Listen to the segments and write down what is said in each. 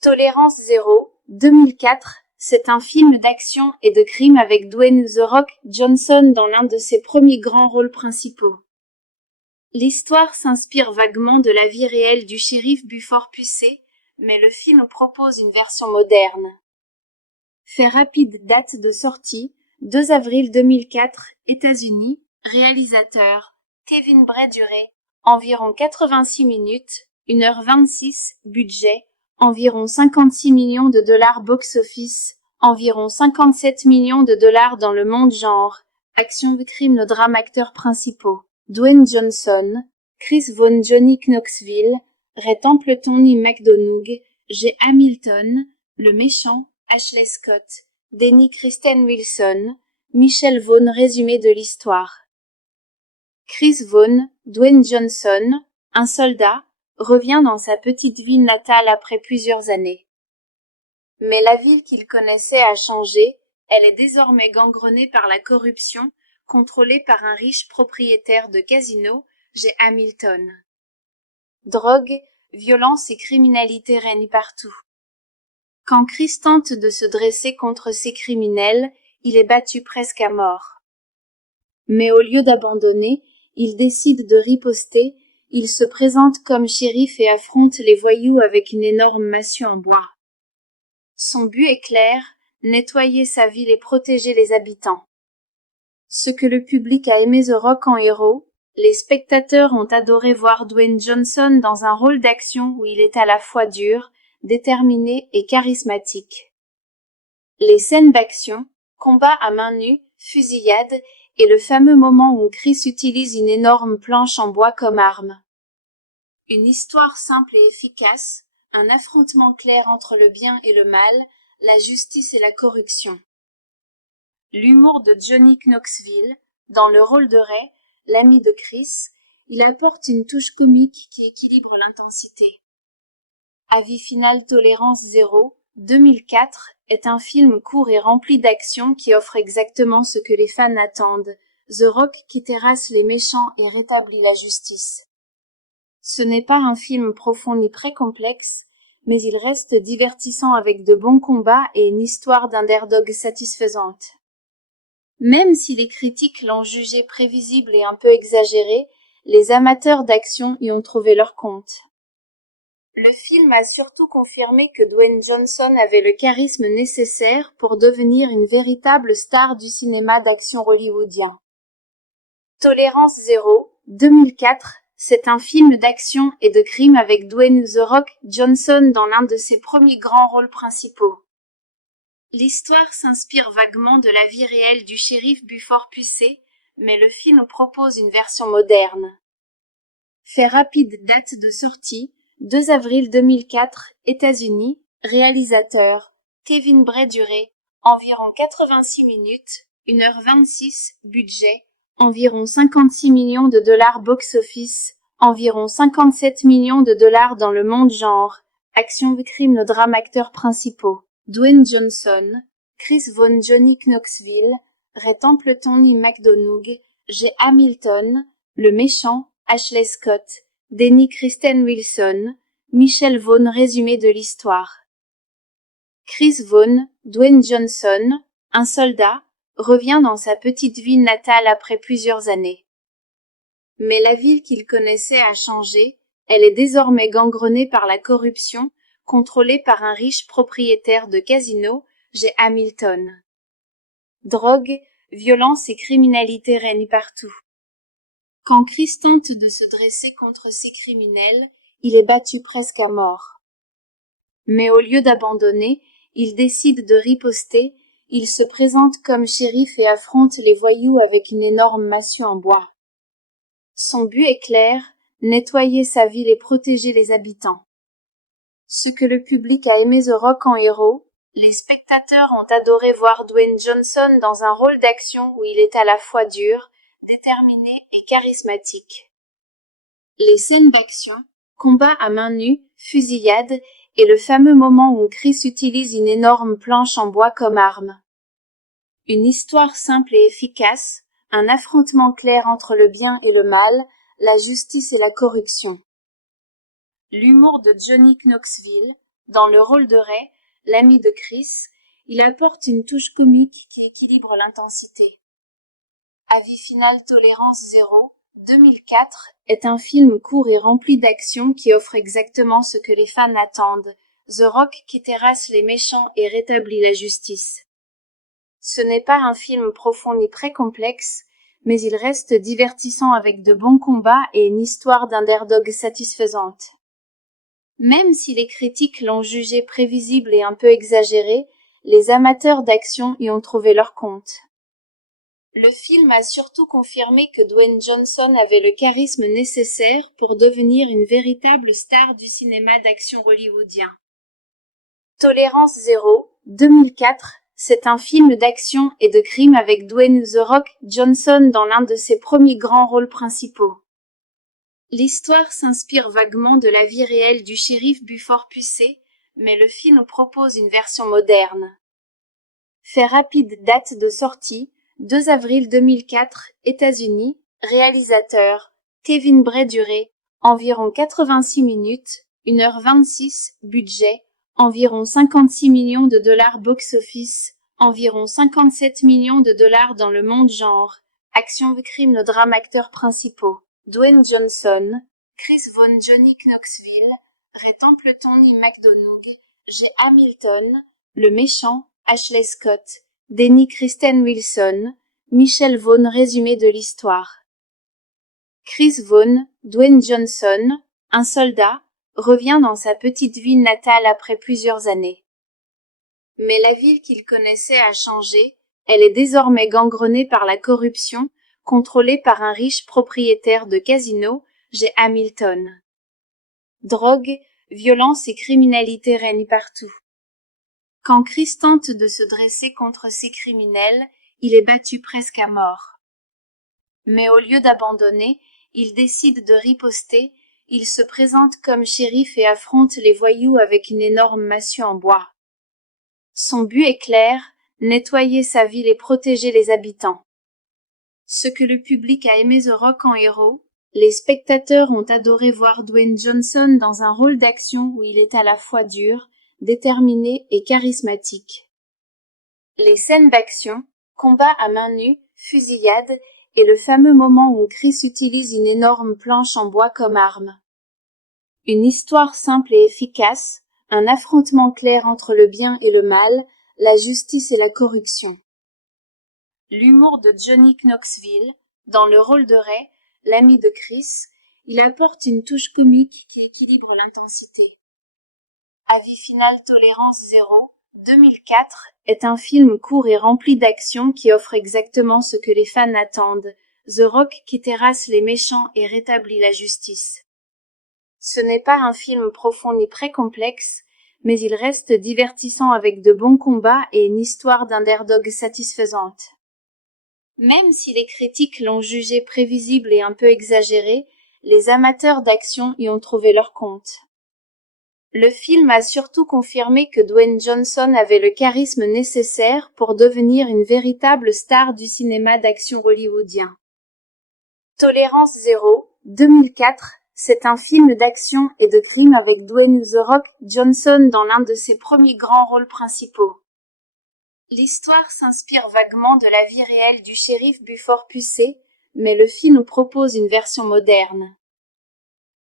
Tolérance zéro, 2004, c'est un film d'action et de crime avec Dwayne The Rock Johnson dans l'un de ses premiers grands rôles principaux. L'histoire s'inspire vaguement de la vie réelle du shérif Buford Pucé, mais le film propose une version moderne. Fait rapide, date de sortie, 2 avril 2004, États-Unis, réalisateur, Kevin Bray-Duret, environ 86 minutes, 1h26, budget, environ 56 millions de dollars box-office, environ 57 millions de dollars dans le monde genre, action crime drame acteurs principaux, Dwayne Johnson, Chris Vaughn Johnny Knoxville, Ray Templeton Ian McDonough, J. Hamilton, le méchant, Ashley Scott, Denny Kristen Wilson, Michelle Vaughn résumé de l'histoire. Chris Vaughn, Dwayne Johnson, un soldat, revient dans sa petite ville natale après plusieurs années. Mais la ville qu'il connaissait a changé, elle est désormais gangrenée par la corruption, contrôlée par un riche propriétaire de casino, J. Hamilton. Drogue, violence et criminalité règnent partout. Quand Chris tente de se dresser contre ces criminels, il est battu presque à mort. Mais au lieu d'abandonner, il décide de riposter, il se présente comme shérif et affronte les voyous avec une énorme massue en bois. Son but est clair, nettoyer sa ville et protéger les habitants. Ce que le public a aimé The Rock en héros, les spectateurs ont adoré voir Dwayne Johnson dans un rôle d'action où il est à la fois dur, déterminé et charismatique. Les scènes d'action, combats à main nue, fusillades, et le fameux moment où Chris utilise une énorme planche en bois comme arme. Une histoire simple et efficace, un affrontement clair entre le bien et le mal, la justice et la corruption. L'humour de Johnny Knoxville, dans le rôle de Ray, l'ami de Chris, il apporte une touche comique qui équilibre l'intensité. Avis final Tolérance zéro, 2004, est un film court et rempli d'action qui offre exactement ce que les fans attendent, The Rock qui terrasse les méchants et rétablit la justice. Ce n'est pas un film profond ni très complexe, mais il reste divertissant avec de bons combats et une histoire d'underdog satisfaisante. Même si les critiques l'ont jugé prévisible et un peu exagéré, les amateurs d'action y ont trouvé leur compte. Le film a surtout confirmé que Dwayne Johnson avait le charisme nécessaire pour devenir une véritable star du cinéma d'action hollywoodien. Tolérance zéro, 2004, c'est un film d'action et de crime avec Dwayne The Rock Johnson dans l'un de ses premiers grands rôles principaux. L'histoire s'inspire vaguement de la vie réelle du shérif Buford Pucé, mais le film propose une version moderne. Fait rapide, date de sortie, 2 avril 2004, États-Unis, réalisateur, Kevin Bray-Duret, environ 86 minutes, 1h26, budget, environ 56 millions de dollars box-office, environ 57 millions de dollars dans le monde genre, action crime drame acteurs principaux, Dwayne Johnson, Chris Vaughn Johnny Knoxville, Ray Templeton Ian McDonough, J. Hamilton, le méchant, Ashley Scott, Denny Kristen Wilson, Michelle Vaughn résumé de l'histoire. Chris Vaughn, Dwayne Johnson, un soldat, revient dans sa petite ville natale après plusieurs années. Mais la ville qu'il connaissait a changé, elle est désormais gangrenée par la corruption, contrôlée par un riche propriétaire de casino, J. Hamilton. Drogue, violence et criminalité règnent partout. Quand Chris tente de se dresser contre ces criminels, il est battu presque à mort. Mais au lieu d'abandonner, il décide de riposter, il se présente comme shérif et affronte les voyous avec une énorme massue en bois. Son but est clair, nettoyer sa ville et protéger les habitants. Ce que le public a aimé The Rock en héros, les spectateurs ont adoré voir Dwayne Johnson dans un rôle d'action où il est à la fois dur, déterminé et charismatique. Les scènes d'action, combats à main nue, fusillades, et le fameux moment où Chris utilise une énorme planche en bois comme arme. Une histoire simple et efficace, un affrontement clair entre le bien et le mal, la justice et la corruption. L'humour de Johnny Knoxville, Dans le rôle de Ray, l'ami de Chris, il apporte une touche comique qui équilibre l'intensité. Avis final Tolérance Zéro, 2004, est un film court et rempli d'action qui offre exactement ce que les fans attendent. The Rock qui terrasse les méchants et rétablit la justice. Ce n'est pas un film profond ni très complexe, mais il reste divertissant avec de bons combats et une histoire d'underdog satisfaisante. Même si les critiques l'ont jugé prévisible et un peu exagéré, les amateurs d'action y ont trouvé leur compte. Le film a surtout confirmé que Dwayne Johnson avait le charisme nécessaire pour devenir une véritable star du cinéma d'action hollywoodien. Tolérance Zéro, 2004, c'est un film d'action et de crime avec Dwayne The Rock Johnson dans l'un de ses premiers grands rôles principaux. L'histoire s'inspire vaguement de la vie réelle du shérif Buford Pucé, mais le film propose une version moderne. Fait rapide, date de sortie, 2 avril 2004, États-Unis, réalisateur, Kevin Bray-Duré, environ 86 minutes, 1h26, budget, environ 56 millions de dollars box-office, environ 57 millions de dollars dans le monde genre, action crime le drame acteurs principaux, Dwayne Johnson, Chris Vaughn Johnny Knoxville, Ray Templeton Lee McDonough, J. Hamilton, le méchant, Ashley Scott, Denny Kristen Wilson, Michelle Vaughn résumé de l'histoire. Chris Vaughn, Dwayne Johnson, un soldat, revient dans sa petite ville natale après plusieurs années. Mais la ville qu'il connaissait a changé, elle est désormais gangrenée par la corruption, contrôlée par un riche propriétaire de casino, J. Hamilton. Drogue, violence et criminalité règnent partout. Quand Chris tente de se dresser contre ces criminels, il est battu presque à mort. Mais au lieu d'abandonner, il décide de riposter, il se présente comme shérif et affronte les voyous avec une énorme massue en bois. Son but est clair, nettoyer sa ville et protéger les habitants. Ce que le public a aimé The Rock en héros, les spectateurs ont adoré voir Dwayne Johnson dans un rôle d'action où il est à la fois dur, déterminé et charismatique. Les scènes d'action, combats à main nue, fusillades, et le fameux moment où Chris utilise une énorme planche en bois comme arme. Une histoire simple et efficace, un affrontement clair entre le bien et le mal, la justice et la corruption. L'humour de Johnny Knoxville, dans le rôle de Ray, l'ami de Chris, il apporte une touche comique qui équilibre l'intensité. Avis final Tolérance Zéro, 2004, est un film court et rempli d'action qui offre exactement ce que les fans attendent, The Rock qui terrasse les méchants et rétablit la justice. Ce n'est pas un film profond ni très complexe, mais il reste divertissant avec de bons combats et une histoire d'underdog satisfaisante. Même si les critiques l'ont jugé prévisible et un peu exagéré, les amateurs d'action y ont trouvé leur compte. Le film a surtout confirmé que Dwayne Johnson avait le charisme nécessaire pour devenir une véritable star du cinéma d'action hollywoodien. Tolérance Zéro, 2004, c'est un film d'action et de crime avec Dwayne The Rock Johnson dans l'un de ses premiers grands rôles principaux. L'histoire s'inspire vaguement de la vie réelle du shérif Buford Pucé, mais le film propose une version moderne.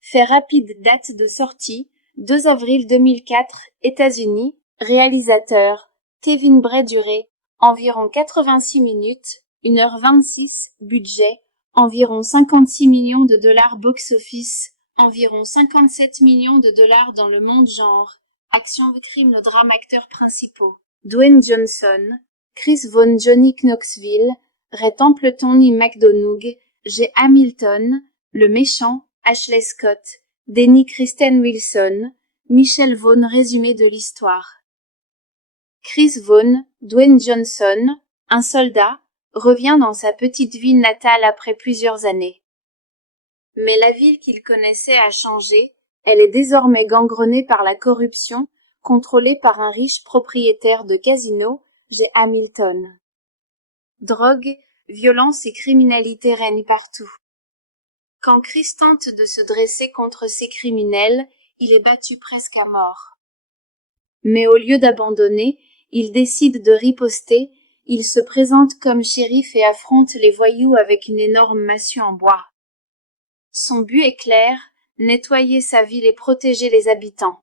Fait rapide, date de sortie, 2 avril 2004, États-Unis, réalisateur, Kevin Bray-Duré, environ 86 minutes, 1h26, budget, environ 56 millions de dollars box-office, environ 57 millions de dollars dans le monde genre, action crime le drame acteurs principaux, Dwayne Johnson, Chris Vaughn Johnny Knoxville, Ray Templeton Lee McDonough, J. Hamilton, le méchant, Ashley Scott, Denny Kristen Wilson, Michelle Vaughn résumé de l'histoire. Chris Vaughn, Dwayne Johnson, un soldat, revient dans sa petite ville natale après plusieurs années. Mais la ville qu'il connaissait a changé, elle est désormais gangrenée par la corruption, contrôlée par un riche propriétaire de casino, J. Hamilton. Drogue, violence et criminalité règnent partout. Quand Chris tente de se dresser contre ces criminels, il est battu presque à mort. Mais au lieu d'abandonner, il décide de riposter, il se présente comme shérif et affronte les voyous avec une énorme massue en bois. Son but est clair, nettoyer sa ville et protéger les habitants.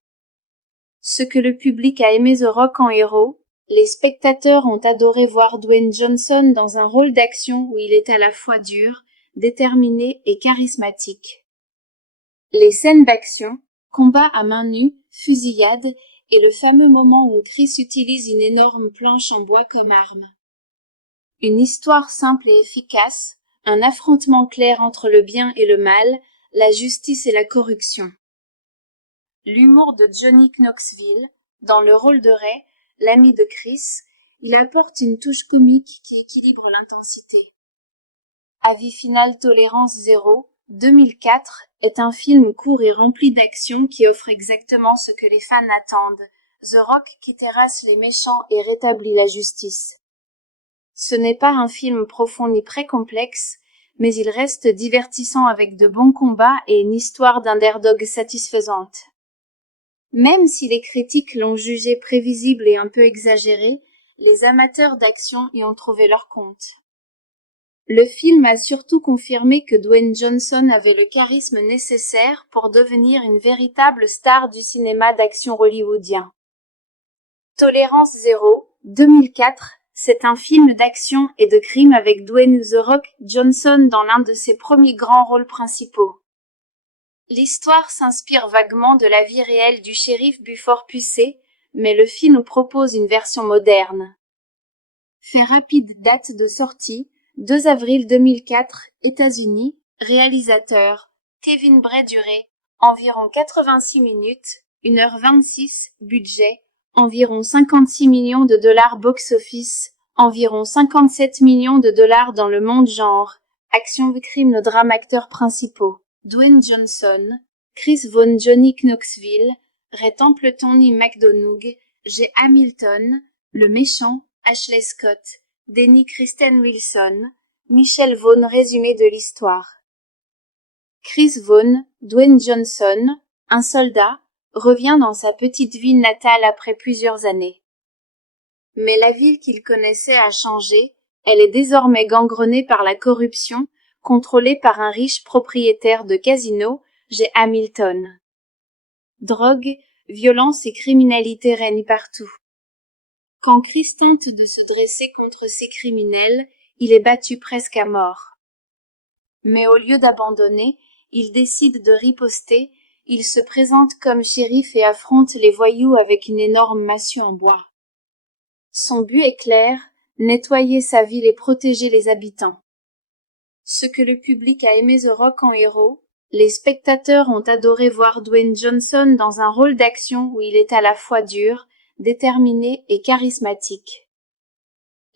Ce que le public a aimé The Rock en héros, les spectateurs ont adoré voir Dwayne Johnson dans un rôle d'action où il est à la fois dur, déterminé et charismatique. Les scènes d'action, combats à main nue, fusillades, et le fameux moment où Chris utilise une énorme planche en bois comme arme. Une histoire simple et efficace, un affrontement clair entre le bien et le mal, la justice et la corruption. L'humour de Johnny Knoxville, dans le rôle de Ray, l'ami de Chris, il apporte une touche comique qui équilibre l'intensité. Avis final Tolérance 0, 2004, est un film court et rempli d'action qui offre exactement ce que les fans attendent. The Rock qui terrasse les méchants et rétablit la justice. Ce n'est pas un film profond ni très complexe, mais il reste divertissant avec de bons combats et une histoire d'underdog satisfaisante. Même si les critiques l'ont jugé prévisible et un peu exagéré, les amateurs d'action y ont trouvé leur compte. Le film a surtout confirmé que Dwayne Johnson avait le charisme nécessaire pour devenir une véritable star du cinéma d'action hollywoodien. Tolérance 0, 2004, c'est un film d'action et de crime avec Dwayne The Rock Johnson dans l'un de ses premiers grands rôles principaux. L'histoire s'inspire vaguement de la vie réelle du shérif Buford Pusey, mais le film propose une version moderne. Fait rapide, date de sortie, 2 avril 2004, États-Unis, réalisateur, Kevin Bray-Duré, environ 86 minutes, 1h26, budget, environ 56 millions de dollars box-office, environ 57 millions de dollars dans le monde genre, action crime drame acteurs principaux. Dwayne Johnson, Chris Vaughn Johnny Knoxville, Ray Templeton et McDonough, J. Hamilton, le méchant, Ashley Scott, Denny Kristen Wilson, Michelle Vaughn résumé de l'histoire. Chris Vaughn, Dwayne Johnson, un soldat, revient dans sa petite ville natale après plusieurs années. Mais la ville qu'il connaissait a changé, elle est désormais gangrenée par la corruption, contrôlée par un riche propriétaire de casino, J. Hamilton. Drogue, violence et criminalité règnent partout. Quand Chris tente de se dresser contre ces criminels, il est battu presque à mort. Mais au lieu d'abandonner, il décide de riposter, il se présente comme shérif et affronte les voyous avec une énorme massue en bois. Son but est clair, nettoyer sa ville et protéger les habitants. Ce que le public a aimé The Rock en héros, les spectateurs ont adoré voir Dwayne Johnson dans un rôle d'action où il est à la fois dur, déterminé et charismatique.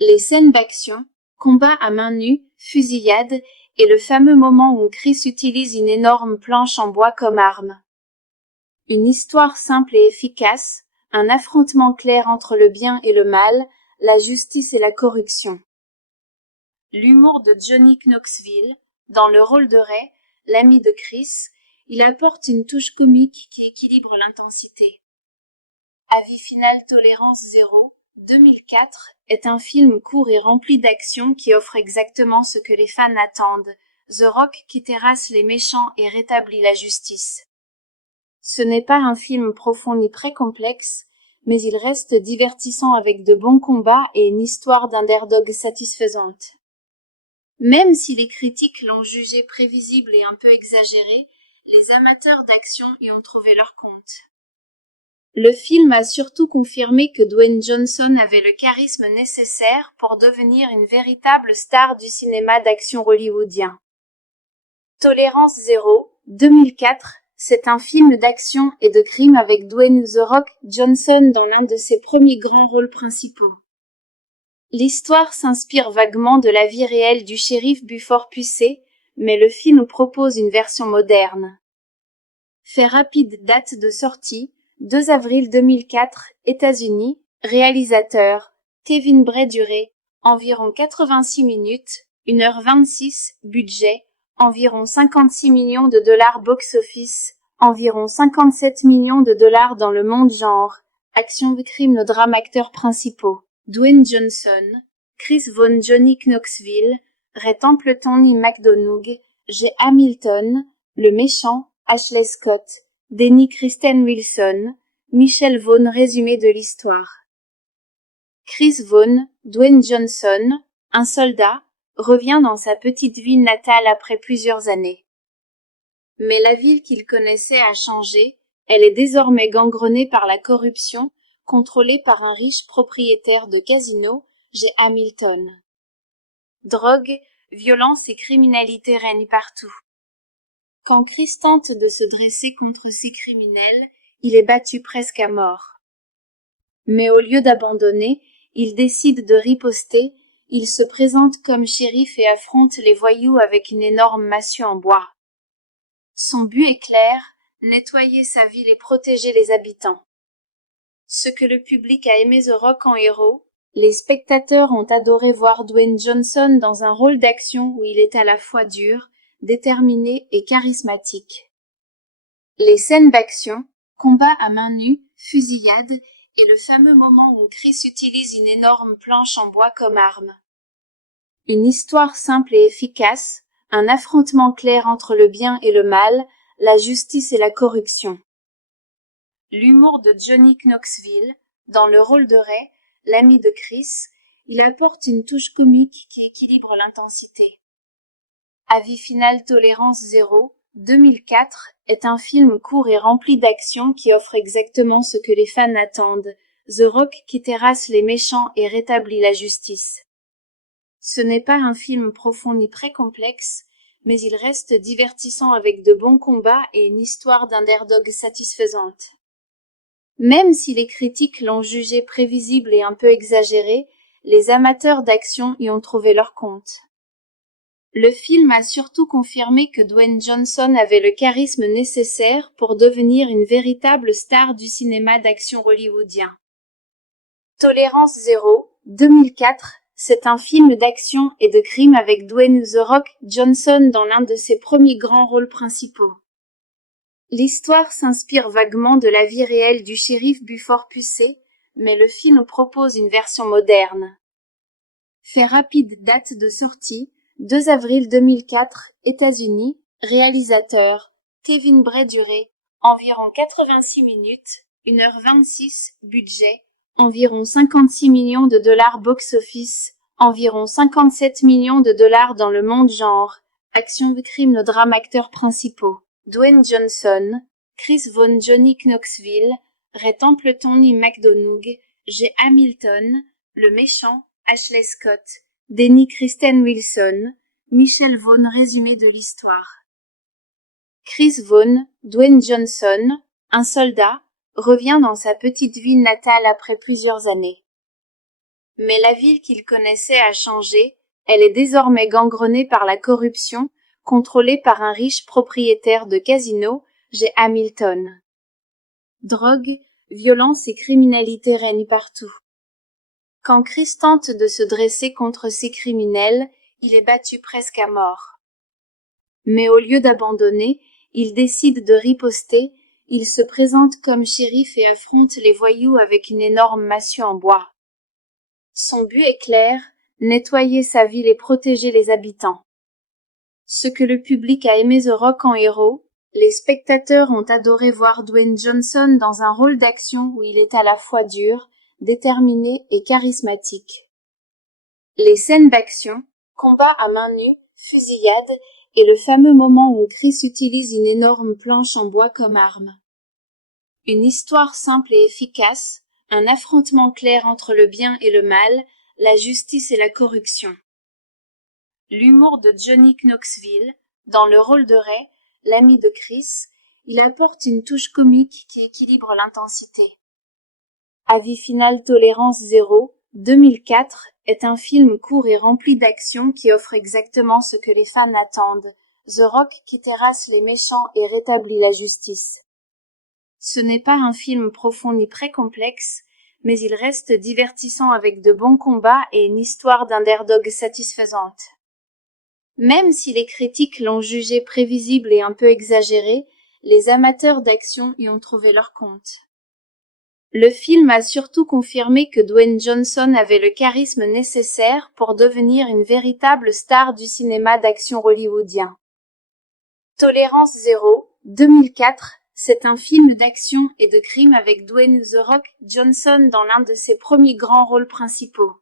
Les scènes d'action, combats à main nue, fusillades, et le fameux moment où Chris utilise une énorme planche en bois comme arme. Une histoire simple et efficace, un affrontement clair entre le bien et le mal, la justice et la corruption. L'humour de Johnny Knoxville, dans le rôle de Ray, l'ami de Chris, il apporte une touche comique qui équilibre l'intensité. Avis final Tolérance 0, 2004, est un film court et rempli d'action qui offre exactement ce que les fans attendent, The Rock qui terrasse les méchants et rétablit la justice. Ce n'est pas un film profond ni très complexe, mais il reste divertissant avec de bons combats et une histoire d'underdog satisfaisante. Même si les critiques l'ont jugé prévisible et un peu exagéré, les amateurs d'action y ont trouvé leur compte. Le film a surtout confirmé que Dwayne Johnson avait le charisme nécessaire pour devenir une véritable star du cinéma d'action hollywoodien. Tolérance 0, 2004, c'est un film d'action et de crime avec Dwayne The Rock Johnson dans l'un de ses premiers grands rôles principaux. L'histoire s'inspire vaguement de la vie réelle du shérif Buford Pusey, mais le film propose une version moderne. Fait rapide, date de sortie, 2 avril 2004, États-Unis, réalisateur, Kevin Bray-Duré, environ 86 minutes, 1h26, budget, environ 56 millions de dollars box-office, environ 57 millions de dollars dans le monde genre, Action de crime, le drame, acteurs principaux. Dwayne Johnson, Chris Vaughn, Johnny Knoxville, Ray Templeton, Ian McDonough, J. Hamilton, le méchant, Ashley Scott, Denny Kristen Wilson, Michelle Vaughn. Résumé de l'histoire. Chris Vaughn, Dwayne Johnson, un soldat, revient dans sa petite ville natale après plusieurs années. Mais la ville qu'il connaissait a changé, elle est désormais gangrenée par la corruption, contrôlée par un riche propriétaire de casino, J. Hamilton. Drogue, violence et criminalité règnent partout. Quand Chris tente de se dresser contre ces criminels, il est battu presque à mort. Mais au lieu d'abandonner, il décide de riposter, il se présente comme shérif et affronte les voyous avec une énorme massue en bois. Son but est clair, nettoyer sa ville et protéger les habitants. Ce que le public a aimé The Rock en héros, les spectateurs ont adoré voir Dwayne Johnson dans un rôle d'action où il est à la fois dur, déterminé et charismatique. Les scènes d'action, combats à main nue, fusillades, et le fameux moment où Chris utilise une énorme planche en bois comme arme. Une histoire simple et efficace, un affrontement clair entre le bien et le mal, la justice et la corruption. L'humour de Johnny Knoxville, dans le rôle de Ray, l'ami de Chris, il apporte une touche comique qui équilibre l'intensité. Avis final, Tolérance zéro, 2004, est un film court et rempli d'action qui offre exactement ce que les fans attendent, The Rock qui terrasse les méchants et rétablit la justice. Ce n'est pas un film profond ni très complexe, mais il reste divertissant avec de bons combats et une histoire d'underdog satisfaisante. Même si les critiques l'ont jugé prévisible et un peu exagéré, les amateurs d'action y ont trouvé leur compte. Le film a surtout confirmé que Dwayne Johnson avait le charisme nécessaire pour devenir une véritable star du cinéma d'action hollywoodien. Tolérance zéro, 2004, c'est un film d'action et de crime avec Dwayne The Rock Johnson dans l'un de ses premiers grands rôles principaux. L'histoire s'inspire vaguement de la vie réelle du shérif Buford Pusey, mais le film propose une version moderne. Fait rapide, date de sortie, 2 avril 2004, États-Unis, réalisateur, Kevin Bray-Duré, environ 86 minutes, 1h26, budget, environ 56 millions de dollars box-office, environ 57 millions de dollars dans le monde genre, action de crime, le drame, acteurs principaux, Dwayne Johnson, Chris Vaughn, Johnny Knoxville, Ray Templeton, Ian McDonough, J. Hamilton, le méchant, Ashley Scott, Denny Kristen Wilson, Michelle Vaughn. Résumé de l'histoire. Chris Vaughn, Dwayne Johnson, un soldat, revient dans sa petite ville natale après plusieurs années. Mais la ville qu'il connaissait a changé, elle est désormais gangrenée par la corruption, contrôlée par un riche propriétaire de casino, J. Hamilton. Drogue, violence et criminalité règnent partout. Quand Chris tente de se dresser contre ces criminels, il est battu presque à mort. Mais au lieu d'abandonner, il décide de riposter, il se présente comme shérif et affronte les voyous avec une énorme massue en bois. Son but est clair, nettoyer sa ville et protéger les habitants. Ce que le public a aimé The Rock en héros, les spectateurs ont adoré voir Dwayne Johnson dans un rôle d'action où il est à la fois dur, déterminé et charismatique. Les scènes d'action, combats à main nue, fusillades, et le fameux moment où Chris utilise une énorme planche en bois comme arme. Une histoire simple et efficace, un affrontement clair entre le bien et le mal, la justice et la corruption. L'humour de Johnny Knoxville, dans le rôle de Ray, l'ami de Chris, il apporte une touche comique qui équilibre l'intensité. Avis final, Tolérance zéro, 2004, est un film court et rempli d'action qui offre exactement ce que les fans attendent, The Rock qui terrasse les méchants et rétablit la justice. Ce n'est pas un film profond ni très complexe, mais il reste divertissant avec de bons combats et une histoire d'underdog satisfaisante. Même si les critiques l'ont jugé prévisible et un peu exagéré, les amateurs d'action y ont trouvé leur compte. Le film a surtout confirmé que Dwayne Johnson avait le charisme nécessaire pour devenir une véritable star du cinéma d'action hollywoodien. Tolérance zéro, 2004, c'est un film d'action et de crime avec Dwayne The Rock Johnson dans l'un de ses premiers grands rôles principaux.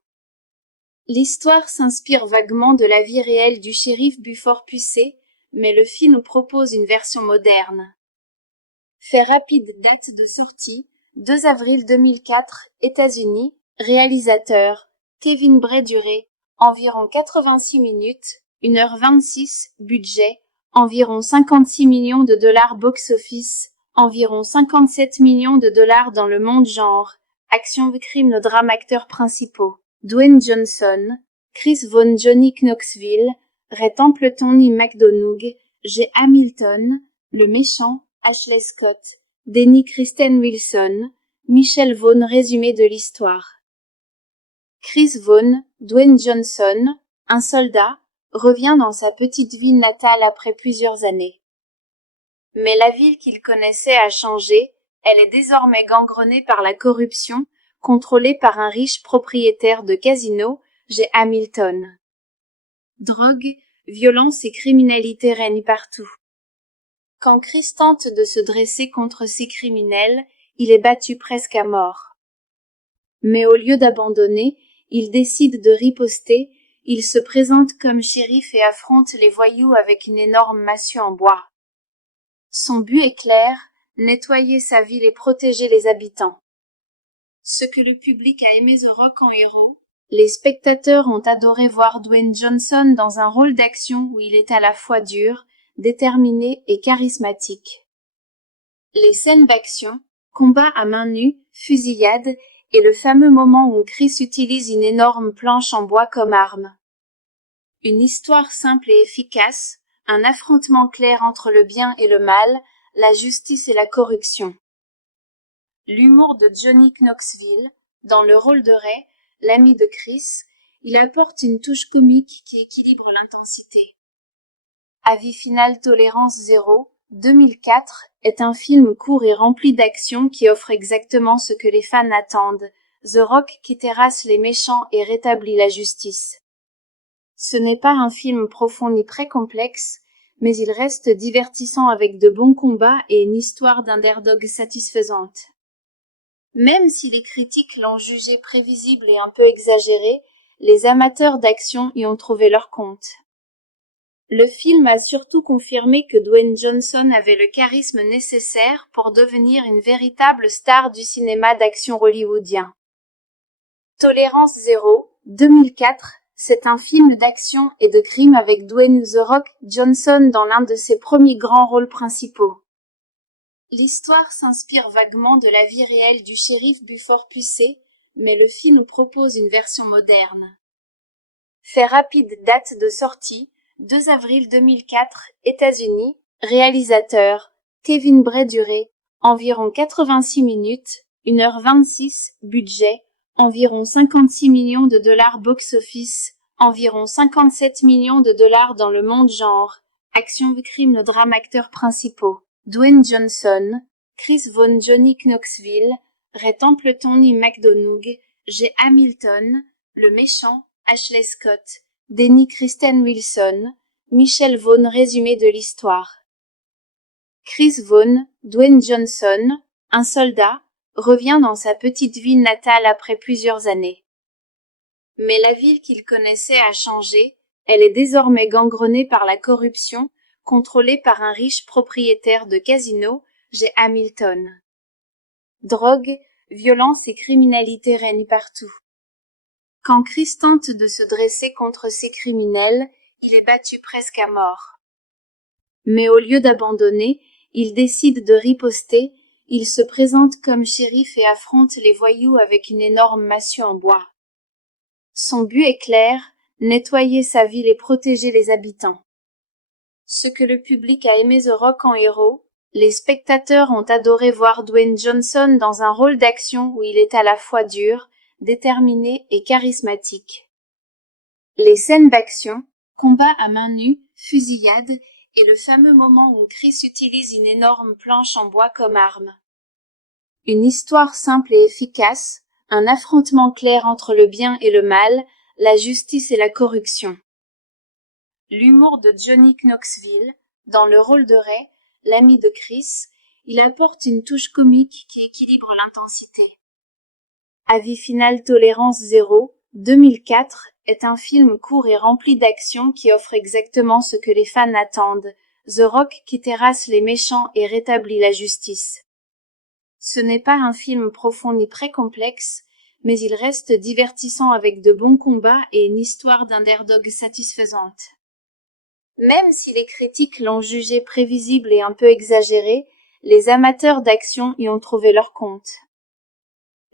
L'histoire s'inspire vaguement de la vie réelle du shérif Buford Pucé, mais le film propose une version moderne. Fait rapide, date de sortie, 2 avril 2004, États-Unis, réalisateur, Kevin Bray-Duré, environ 86 minutes, 1h26, budget, environ 56 millions de dollars box-office, environ 57 millions de dollars dans le monde genre, action crime drame acteurs principaux, Dwayne Johnson, Chris Vaughn Johnny Knoxville, Ray Templeton Ian McDonough, J. Hamilton, le méchant, Ashley Scott, Denny Kristen Wilson, Michelle Vaughn résumé de l'histoire. Chris Vaughn, Dwayne Johnson, un soldat, revient dans sa petite ville natale après plusieurs années. Mais la ville qu'il connaissait a changé, elle est désormais gangrenée par la corruption, contrôlée par un riche propriétaire de casino, J. Hamilton. Drogue, violence et criminalité règnent partout. Quand Chris tente de se dresser contre ces criminels, il est battu presque à mort. Mais au lieu d'abandonner, il décide de riposter, il se présente comme shérif et affronte les voyous avec une énorme massue en bois. Son but est clair, nettoyer sa ville et protéger les habitants. Ce que le public a aimé The Rock en héros, les spectateurs ont adoré voir Dwayne Johnson dans un rôle d'action où il est à la fois dur, déterminé et charismatique. Les scènes d'action, combats à main nue, fusillades, et le fameux moment où Chris utilise une énorme planche en bois comme arme. Une histoire simple et efficace, un affrontement clair entre le bien et le mal, la justice et la corruption. L'humour de Johnny Knoxville, dans le rôle de Ray, l'ami de Chris, il apporte une touche comique qui équilibre l'intensité. Avis final Tolérance zéro, 2004, est un film court et rempli d'action qui offre exactement ce que les fans attendent, The Rock qui terrasse les méchants et rétablit la justice. Ce n'est pas un film profond ni très complexe, mais il reste divertissant avec de bons combats et une histoire d'underdog satisfaisante. Même si les critiques l'ont jugé prévisible et un peu exagéré, les amateurs d'action y ont trouvé leur compte. Le film a surtout confirmé que Dwayne Johnson avait le charisme nécessaire pour devenir une véritable star du cinéma d'action hollywoodien. Tolérance zéro, 2004, c'est un film d'action et de crime avec Dwayne The Rock Johnson dans l'un de ses premiers grands rôles principaux. L'histoire s'inspire vaguement de la vie réelle du shérif Buford Pucé, mais le film propose une version moderne. Fait rapide, date de sortie, 2 avril 2004, États-Unis, réalisateur, Kevin Bray-Duré, environ 86 minutes, 1h26, budget, environ 56 millions de dollars box-office, environ 57 millions de dollars dans le monde genre, action crime drame acteurs principaux, Dwayne Johnson, Chris Vaughn Johnny Knoxville, Ray Templeton Ian McDonough, J. Hamilton, le méchant, Ashley Scott, Denny Kristen Wilson, Michelle Vaughn résumé de l'histoire. Chris Vaughn, Dwayne Johnson, un soldat, revient dans sa petite ville natale après plusieurs années. Mais la ville qu'il connaissait a changé, elle est désormais gangrenée par la corruption, contrôlée par un riche propriétaire de casino, J. Hamilton. Drogue, violence et criminalité règnent partout. Quand Chris tente de se dresser contre ces criminels, il est battu presque à mort. Mais au lieu d'abandonner, il décide de riposter, il se présente comme shérif et affronte les voyous avec une énorme massue en bois. Son but est clair, nettoyer sa ville et protéger les habitants. Ce que le public a aimé The Rock en héros, les spectateurs ont adoré voir Dwayne Johnson dans un rôle d'action où il est à la fois dur, déterminé et charismatique. Les scènes d'action, combats à main nue, fusillades, et le fameux moment où Chris utilise une énorme planche en bois comme arme. Une histoire simple et efficace, un affrontement clair entre le bien et le mal, la justice et la corruption. L'humour de Johnny Knoxville, dans le rôle de Ray, l'ami de Chris, il apporte une touche comique qui équilibre l'intensité. Avis final Tolérance 0, 2004, est un film court et rempli d'action qui offre exactement ce que les fans attendent, The Rock qui terrasse les méchants et rétablit la justice. Ce n'est pas un film profond ni très complexe, mais il reste divertissant avec de bons combats et une histoire d'underdog satisfaisante. Même si les critiques l'ont jugé prévisible et un peu exagéré, les amateurs d'action y ont trouvé leur compte.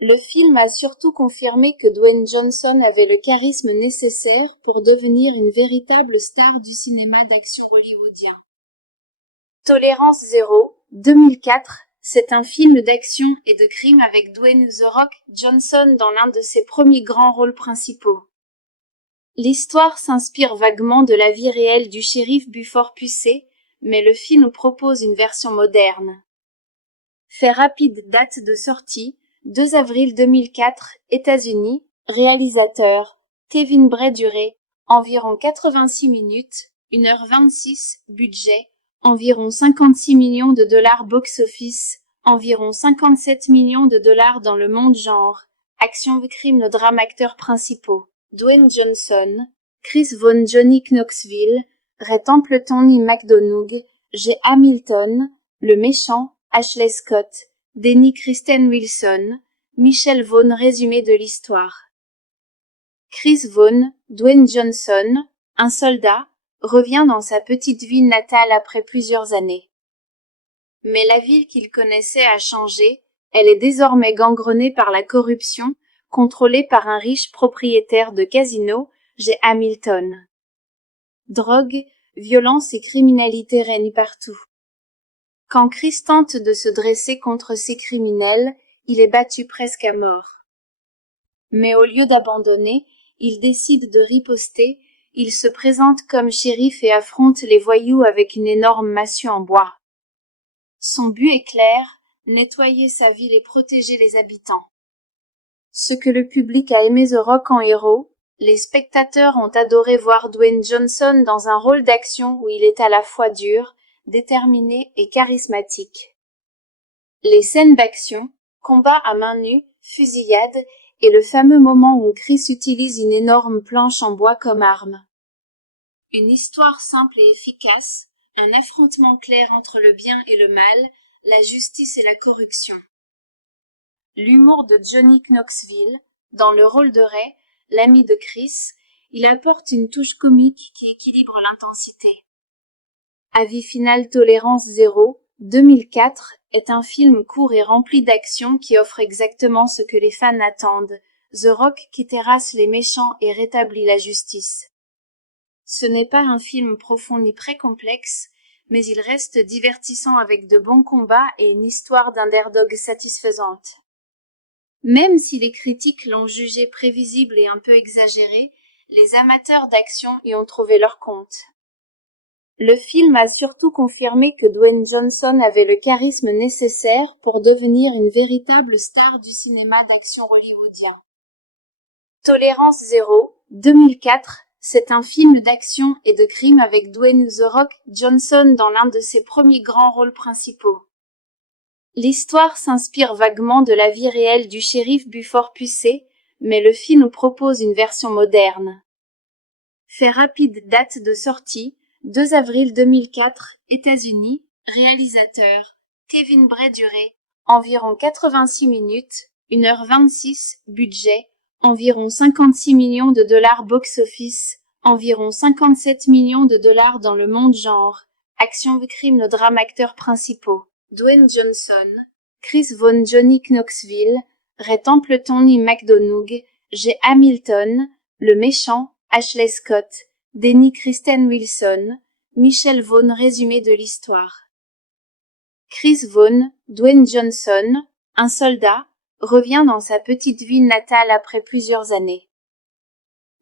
Le film a surtout confirmé que Dwayne Johnson avait le charisme nécessaire pour devenir une véritable star du cinéma d'action hollywoodien. Tolérance 0, 2004, c'est un film d'action et de crime avec Dwayne The Rock Johnson dans l'un de ses premiers grands rôles principaux. L'histoire s'inspire vaguement de la vie réelle du shérif Buford Pusey, mais le film propose une version moderne. Fait rapide, date de sortie, 2 avril 2004, États-Unis, réalisateur, Kevin Bray-Duré, environ 86 minutes, 1h26, budget, environ 56 millions de dollars box-office, environ 57 millions de dollars dans le monde genre, action crime drame acteurs principaux, Dwayne Johnson, Chris Vaughn Johnny Knoxville, Ray Templeton Ian McDonough, J. Hamilton, le méchant, Ashley Scott, Denny Kristen Wilson, Michelle Vaughn résumé de l'histoire. Chris Vaughn, Dwayne Johnson, un soldat, revient dans sa petite ville natale après plusieurs années. Mais la ville qu'il connaissait a changé, elle est désormais gangrenée par la corruption, contrôlée par un riche propriétaire de casino, J. Hamilton. Drogue, violence et criminalité règnent partout. Quand Chris tente de se dresser contre ces criminels, il est battu presque à mort. Mais au lieu d'abandonner, il décide de riposter, il se présente comme shérif et affronte les voyous avec une énorme massue en bois. Son but est clair, nettoyer sa ville et protéger les habitants. Ce que le public a aimé The Rock en héros, les spectateurs ont adoré voir Dwayne Johnson dans un rôle d'action où il est à la fois dur, déterminé et charismatique. Les scènes d'action, combats à main nue, fusillades, et le fameux moment où Chris utilise une énorme planche en bois comme arme. Une histoire simple et efficace, un affrontement clair entre le bien et le mal, la justice et la corruption. L'humour de Johnny Knoxville, dans le rôle de Ray, l'ami de Chris, il apporte une touche comique qui équilibre l'intensité. Avis final Tolérance 0, 2004, est un film court et rempli d'action qui offre exactement ce que les fans attendent, The Rock qui terrasse les méchants et rétablit la justice. Ce n'est pas un film profond ni très complexe, mais il reste divertissant avec de bons combats et une histoire d'underdog satisfaisante. Même si les critiques l'ont jugé prévisible et un peu exagéré, les amateurs d'action y ont trouvé leur compte. Le film a surtout confirmé que Dwayne Johnson avait le charisme nécessaire pour devenir une véritable star du cinéma d'action hollywoodien. Tolérance 0, 2004, c'est un film d'action et de crime avec Dwayne The Rock Johnson dans l'un de ses premiers grands rôles principaux. L'histoire s'inspire vaguement de la vie réelle du shérif Buford Pusey, mais le film propose une version moderne. Fait rapide, date de sortie, 2 avril 2004, États-Unis, réalisateur, Kevin Bray-Duré, environ 86 minutes, 1h26, budget, environ 56 millions de dollars box-office, environ 57 millions de dollars dans le monde genre, action crime drame acteurs principaux, Dwayne Johnson, Chris Vaughn Johnny Knoxville, Ray Templeton Ian McDonough, J. Hamilton, le méchant, Ashley Scott, Denny Kristen Wilson, Michelle Vaughn résumé de l'histoire. Chris Vaughn, Dwayne Johnson, un soldat, revient dans sa petite ville natale après plusieurs années.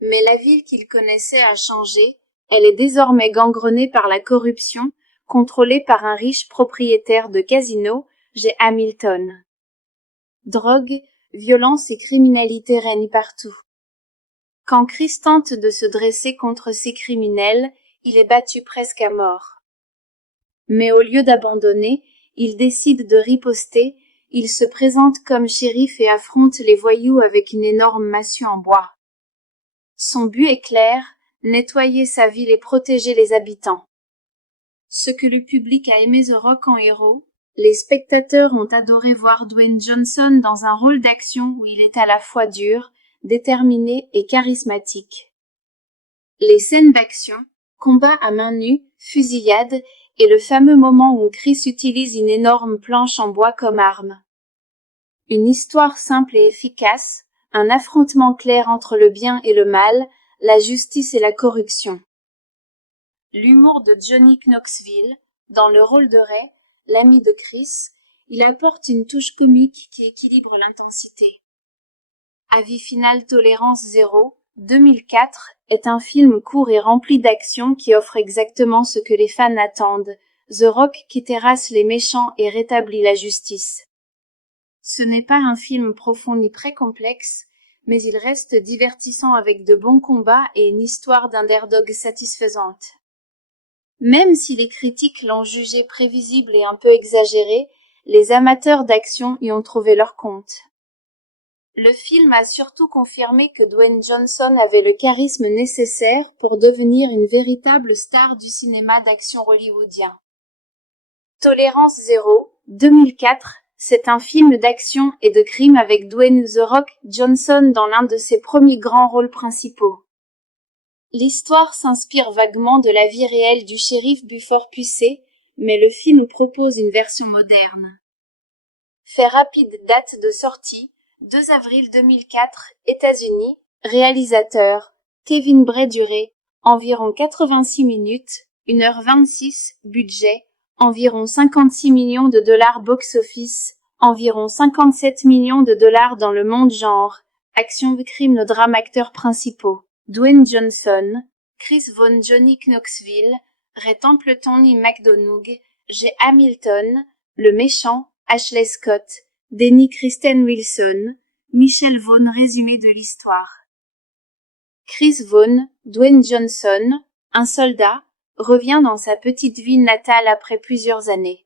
Mais la ville qu'il connaissait a changé, elle est désormais gangrenée par la corruption, contrôlée par un riche propriétaire de casino, J. Hamilton. Drogue, violence et criminalité règnent partout. Quand Chris tente de se dresser contre ces criminels, il est battu presque à mort. Mais au lieu d'abandonner, il décide de riposter, il se présente comme shérif et affronte les voyous avec une énorme massue en bois. Son but est clair, nettoyer sa ville et protéger les habitants. Ce que le public a aimé The Rock en héros, les spectateurs ont adoré voir Dwayne Johnson dans un rôle d'action où il est à la fois dur, déterminé et charismatique. Les scènes d'action, combats à main nue, fusillades, et le fameux moment où Chris utilise une énorme planche en bois comme arme. Une histoire simple et efficace, un affrontement clair entre le bien et le mal, la justice et la corruption. L'humour de Johnny Knoxville, dans le rôle de Ray, l'ami de Chris, il apporte une touche comique qui équilibre l'intensité. Avis final Tolérance 0, 2004, est un film court et rempli d'action qui offre exactement ce que les fans attendent, The Rock qui terrasse les méchants et rétablit la justice. Ce n'est pas un film profond ni très complexe, mais il reste divertissant avec de bons combats et une histoire d'underdog satisfaisante. Même si les critiques l'ont jugé prévisible et un peu exagéré, les amateurs d'action y ont trouvé leur compte. Le film a surtout confirmé que Dwayne Johnson avait le charisme nécessaire pour devenir une véritable star du cinéma d'action hollywoodien. Tolérance 0, 2004, c'est un film d'action et de crime avec Dwayne The Rock Johnson dans l'un de ses premiers grands rôles principaux. L'histoire s'inspire vaguement de la vie réelle du shérif Buford Pusey, mais le film propose une version moderne. Fait rapide, date de sortie, 2 avril 2004, États-Unis, réalisateur, Kevin Bray-Duré, environ 86 minutes, 1h26, budget, environ 56 millions de dollars box-office, environ 57 millions de dollars dans le monde genre, action crime drame acteurs principaux. Dwayne Johnson, Chris Vaughn Johnny Knoxville, Ray Templeton Ian McDonough, J. Hamilton, le méchant, Ashley Scott, Denny Kristen Wilson, Michelle Vaughn résumé de l'histoire. Chris Vaughn, Dwayne Johnson, un soldat, revient dans sa petite ville natale après plusieurs années.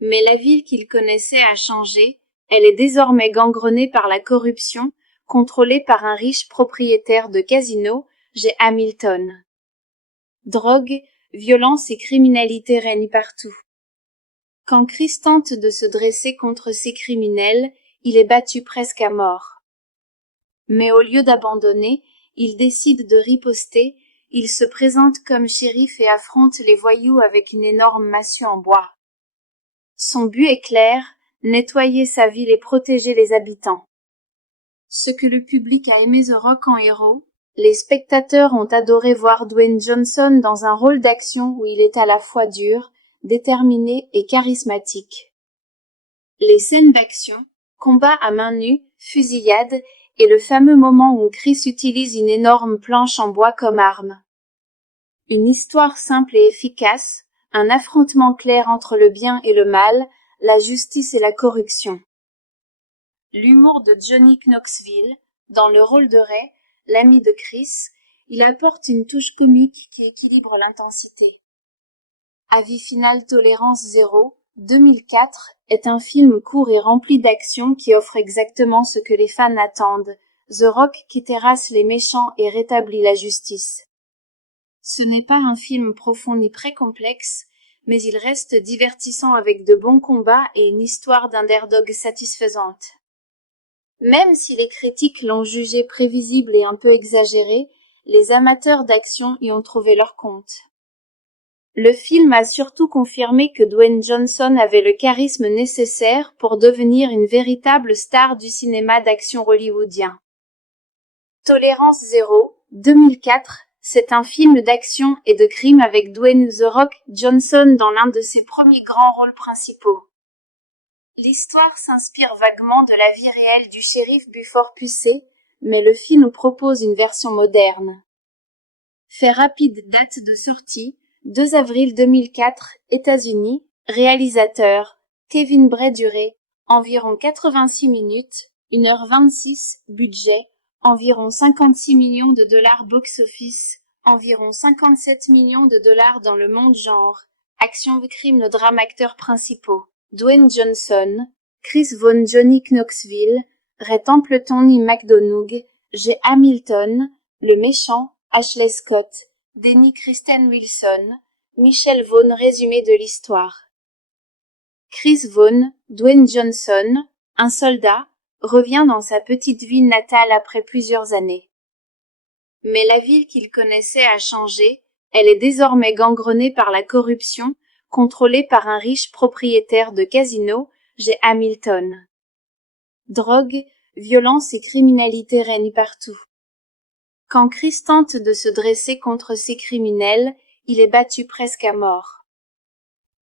Mais la ville qu'il connaissait a changé, elle est désormais gangrenée par la corruption, contrôlée par un riche propriétaire de casino, J. Hamilton. Drogue, violence et criminalité règnent partout. Quand Chris tente de se dresser contre ces criminels, il est battu presque à mort. Mais au lieu d'abandonner, il décide de riposter, il se présente comme shérif et affronte les voyous avec une énorme massue en bois. Son but est clair, nettoyer sa ville et protéger les habitants. Ce que le public a aimé The Rock en héros, les spectateurs ont adoré voir Dwayne Johnson dans un rôle d'action où il est à la fois dur, déterminé et charismatique. Les scènes d'action, combats à main nue, fusillades, et le fameux moment où Chris utilise une énorme planche en bois comme arme. Une histoire simple et efficace, un affrontement clair entre le bien et le mal, la justice et la corruption. L'humour de Johnny Knoxville, dans le rôle de Ray, l'ami de Chris, il apporte une touche comique qui équilibre l'intensité. Avis final Tolérance 0, 2004, est un film court et rempli d'action qui offre exactement ce que les fans attendent, The Rock qui terrasse les méchants et rétablit la justice. Ce n'est pas un film profond ni très complexe, mais il reste divertissant avec de bons combats et une histoire d'underdog satisfaisante. Même si les critiques l'ont jugé prévisible et un peu exagéré, les amateurs d'action y ont trouvé leur compte. Le film a surtout confirmé que Dwayne Johnson avait le charisme nécessaire pour devenir une véritable star du cinéma d'action hollywoodien. Tolérance 0, 2004, c'est un film d'action et de crime avec Dwayne The Rock Johnson dans l'un de ses premiers grands rôles principaux. L'histoire s'inspire vaguement de la vie réelle du shérif Buford Pusey, mais le film propose une version moderne. Fait rapide, date de sortie, 2 avril 2004, États-Unis, réalisateur, Kevin Bray-Duré, environ 86 minutes, 1h26, budget, environ 56 millions de dollars box-office, environ 57 millions de dollars dans le monde genre, action, crime, drame, acteurs principaux, Dwayne Johnson, Chris Vaughn, Johnny Knoxville, Ray Templeton, Ian McDonough, J. Hamilton, le méchant, Ashley Scott, Denny Kristen Wilson, Michelle Vaughn. Résumé de l'histoire. Chris Vaughn, Dwayne Johnson, un soldat, revient dans sa petite ville natale après plusieurs années. Mais la ville qu'il connaissait a changé, elle est désormais gangrenée par la corruption, contrôlée par un riche propriétaire de casino, J. Hamilton. Drogue, violence et criminalité règnent partout. Quand Chris tente de se dresser contre ces criminels, il est battu presque à mort.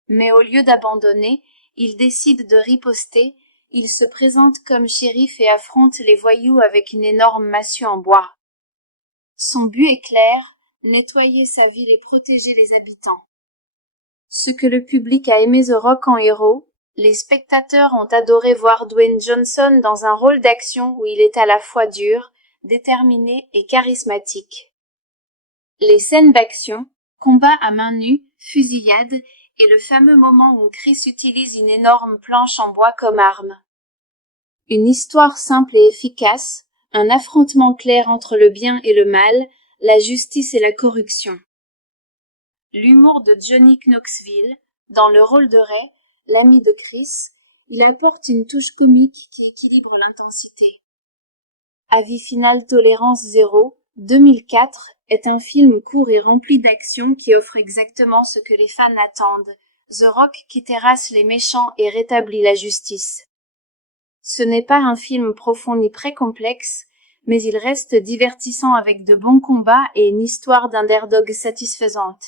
Mais au lieu d'abandonner, il décide de riposter, il se présente comme shérif et affronte les voyous avec une énorme massue en bois. Son but est clair, nettoyer sa ville et protéger les habitants. Ce que le public a aimé The Rock en héros, les spectateurs ont adoré voir Dwayne Johnson dans un rôle d'action où il est à la fois dur, déterminé et charismatique. Les scènes d'action, combats à main nue, fusillades, et le fameux moment où Chris utilise une énorme planche en bois comme arme. Une histoire simple et efficace, un affrontement clair entre le bien et le mal, la justice et la corruption. L'humour de Johnny Knoxville, dans le rôle de Ray, l'ami de Chris, il apporte une touche comique qui équilibre l'intensité. Avis final Tolérance 0, 2004, est un film court et rempli d'action qui offre exactement ce que les fans attendent, The Rock qui terrasse les méchants et rétablit la justice. Ce n'est pas un film profond ni très complexe, mais il reste divertissant avec de bons combats et une histoire d'underdog satisfaisante.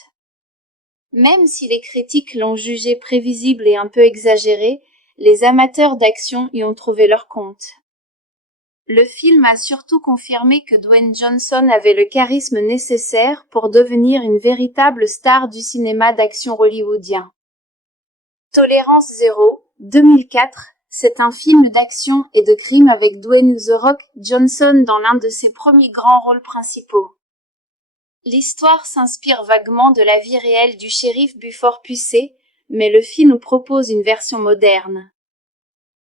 Même si les critiques l'ont jugé prévisible et un peu exagéré, les amateurs d'action y ont trouvé leur compte. Le film a surtout confirmé que Dwayne Johnson avait le charisme nécessaire pour devenir une véritable star du cinéma d'action hollywoodien. Tolérance 0, 2004, c'est un film d'action et de crime avec Dwayne The Rock Johnson dans l'un de ses premiers grands rôles principaux. L'histoire s'inspire vaguement de la vie réelle du shérif Buford Pusey, mais le film propose une version moderne.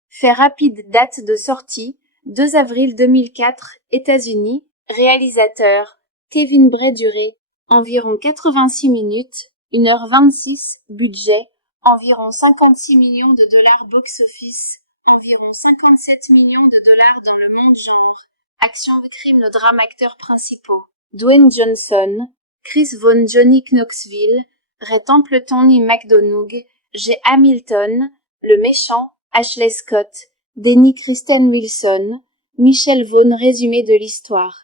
Fait rapide, date de sortie, 2 avril 2004, États-Unis, réalisateur, Kevin Bray-Duré, environ 86 minutes, 1h26, budget, environ 56 millions de dollars box-office, environ 57 millions de dollars dans le monde genre, action, crime, drame, acteurs principaux, Dwayne Johnson, Chris Vaughn, Johnny Knoxville, Ray Templeton, Ian McDonough, J. Hamilton, le méchant, Ashley Scott, Denny Kristen Wilson, Michelle Vaughn. Résumé de l'histoire.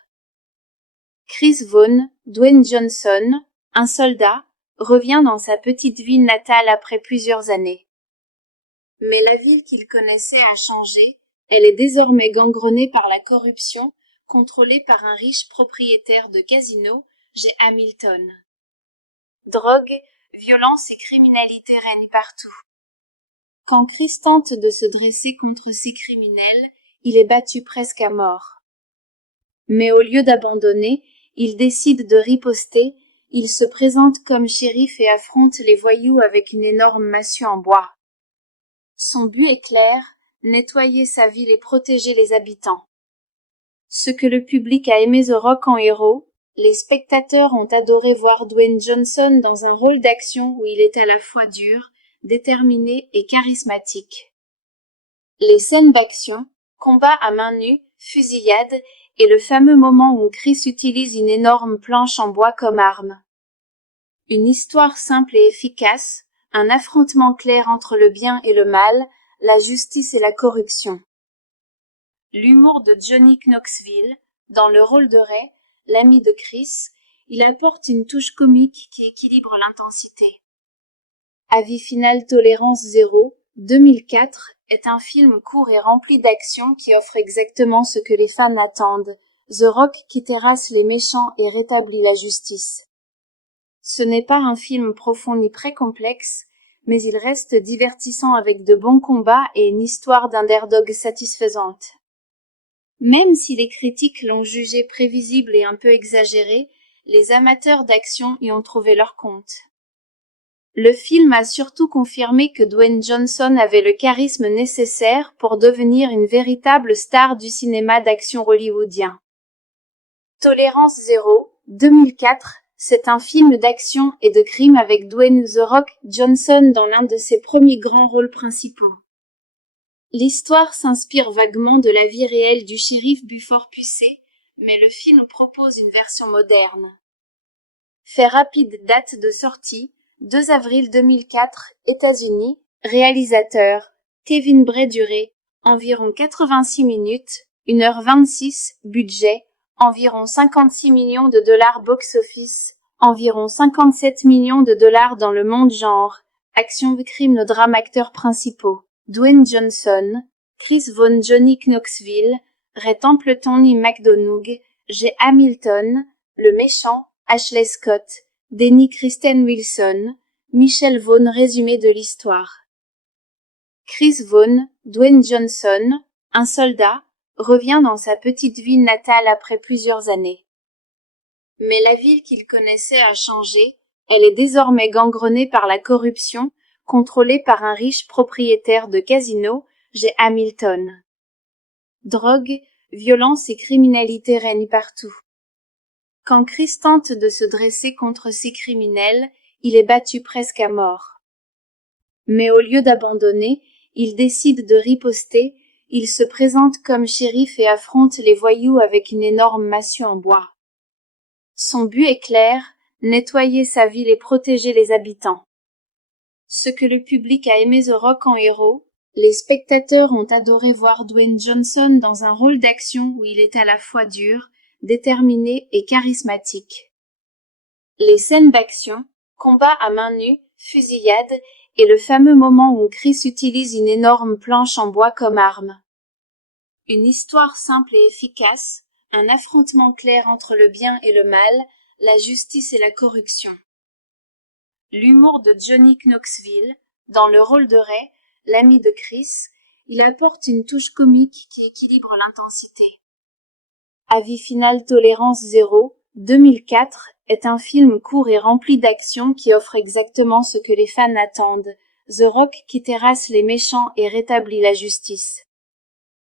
Chris Vaughn, Dwayne Johnson, un soldat, revient dans sa petite ville natale après plusieurs années. Mais la ville qu'il connaissait a changé, elle est désormais gangrenée par la corruption, contrôlée par un riche propriétaire de casino, J. Hamilton. Drogue, violence et criminalité règnent partout. Quand Chris tente de se dresser contre ces criminels, il est battu presque à mort. Mais au lieu d'abandonner, il décide de riposter, il se présente comme shérif et affronte les voyous avec une énorme massue en bois. Son but est clair, nettoyer sa ville et protéger les habitants. Ce que le public a aimé The Rock en héros, les spectateurs ont adoré voir Dwayne Johnson dans un rôle d'action où il est à la fois dur, déterminé et charismatique. Les scènes d'action, combats à main nue, fusillades, et le fameux moment où Chris utilise une énorme planche en bois comme arme. Une histoire simple et efficace, un affrontement clair entre le bien et le mal, la justice et la corruption. L'humour de Johnny Knoxville, dans le rôle de Ray, l'ami de Chris, il apporte une touche comique qui équilibre l'intensité. Avis final Tolérance 0, 2004, est un film court et rempli d'action qui offre exactement ce que les fans attendent, The Rock qui terrasse les méchants et rétablit la justice. Ce n'est pas un film profond ni très complexe, mais il reste divertissant avec de bons combats et une histoire d'underdog satisfaisante. Même si les critiques l'ont jugé prévisible et un peu exagéré, les amateurs d'action y ont trouvé leur compte. Le film a surtout confirmé que Dwayne Johnson avait le charisme nécessaire pour devenir une véritable star du cinéma d'action hollywoodien. Tolérance zéro, 2004, c'est un film d'action et de crime avec Dwayne The Rock Johnson dans l'un de ses premiers grands rôles principaux. L'histoire s'inspire vaguement de la vie réelle du shérif Buford Pucet, mais le film propose une version moderne. Fait rapide, date de sortie, 2 avril 2004, États-Unis, réalisateur, Kevin Bray-Duré, environ 86 minutes, 1h26, budget, environ 56 millions de dollars box-office, environ 57 millions de dollars dans le monde genre, action crime drame acteurs principaux, Dwayne Johnson, Chris Vaughn Johnny Knoxville, Ray Templeton Lee McDonough, J. Hamilton, le méchant, Ashley Scott, Denny Kristen Wilson, Michelle Vaughn résumé de l'histoire. Chris Vaughn, Dwayne Johnson, un soldat, revient dans sa petite ville natale après plusieurs années. Mais la ville qu'il connaissait a changé, elle est désormais gangrenée par la corruption, contrôlée par un riche propriétaire de casino, J. Hamilton. Drogue, violence et criminalité règnent partout. Quand Chris tente de se dresser contre ces criminels, il est battu presque à mort. Mais au lieu d'abandonner, il décide de riposter, il se présente comme shérif et affronte les voyous avec une énorme massue en bois. Son but est clair, nettoyer sa ville et protéger les habitants. Ce que le public a aimé The Rock en héros, les spectateurs ont adoré voir Dwayne Johnson dans un rôle d'action où il est à la fois dur, déterminé et charismatique. Les scènes d'action, combats à main nue, fusillades, et le fameux moment où Chris utilise une énorme planche en bois comme arme. Une histoire simple et efficace, un affrontement clair entre le bien et le mal, la justice et la corruption. L'humour de Johnny Knoxville, dans le rôle de Ray, l'ami de Chris, il apporte une touche comique qui équilibre l'intensité. Avis final Tolérance zéro, 2004, est un film court et rempli d'action qui offre exactement ce que les fans attendent, The Rock qui terrasse les méchants et rétablit la justice.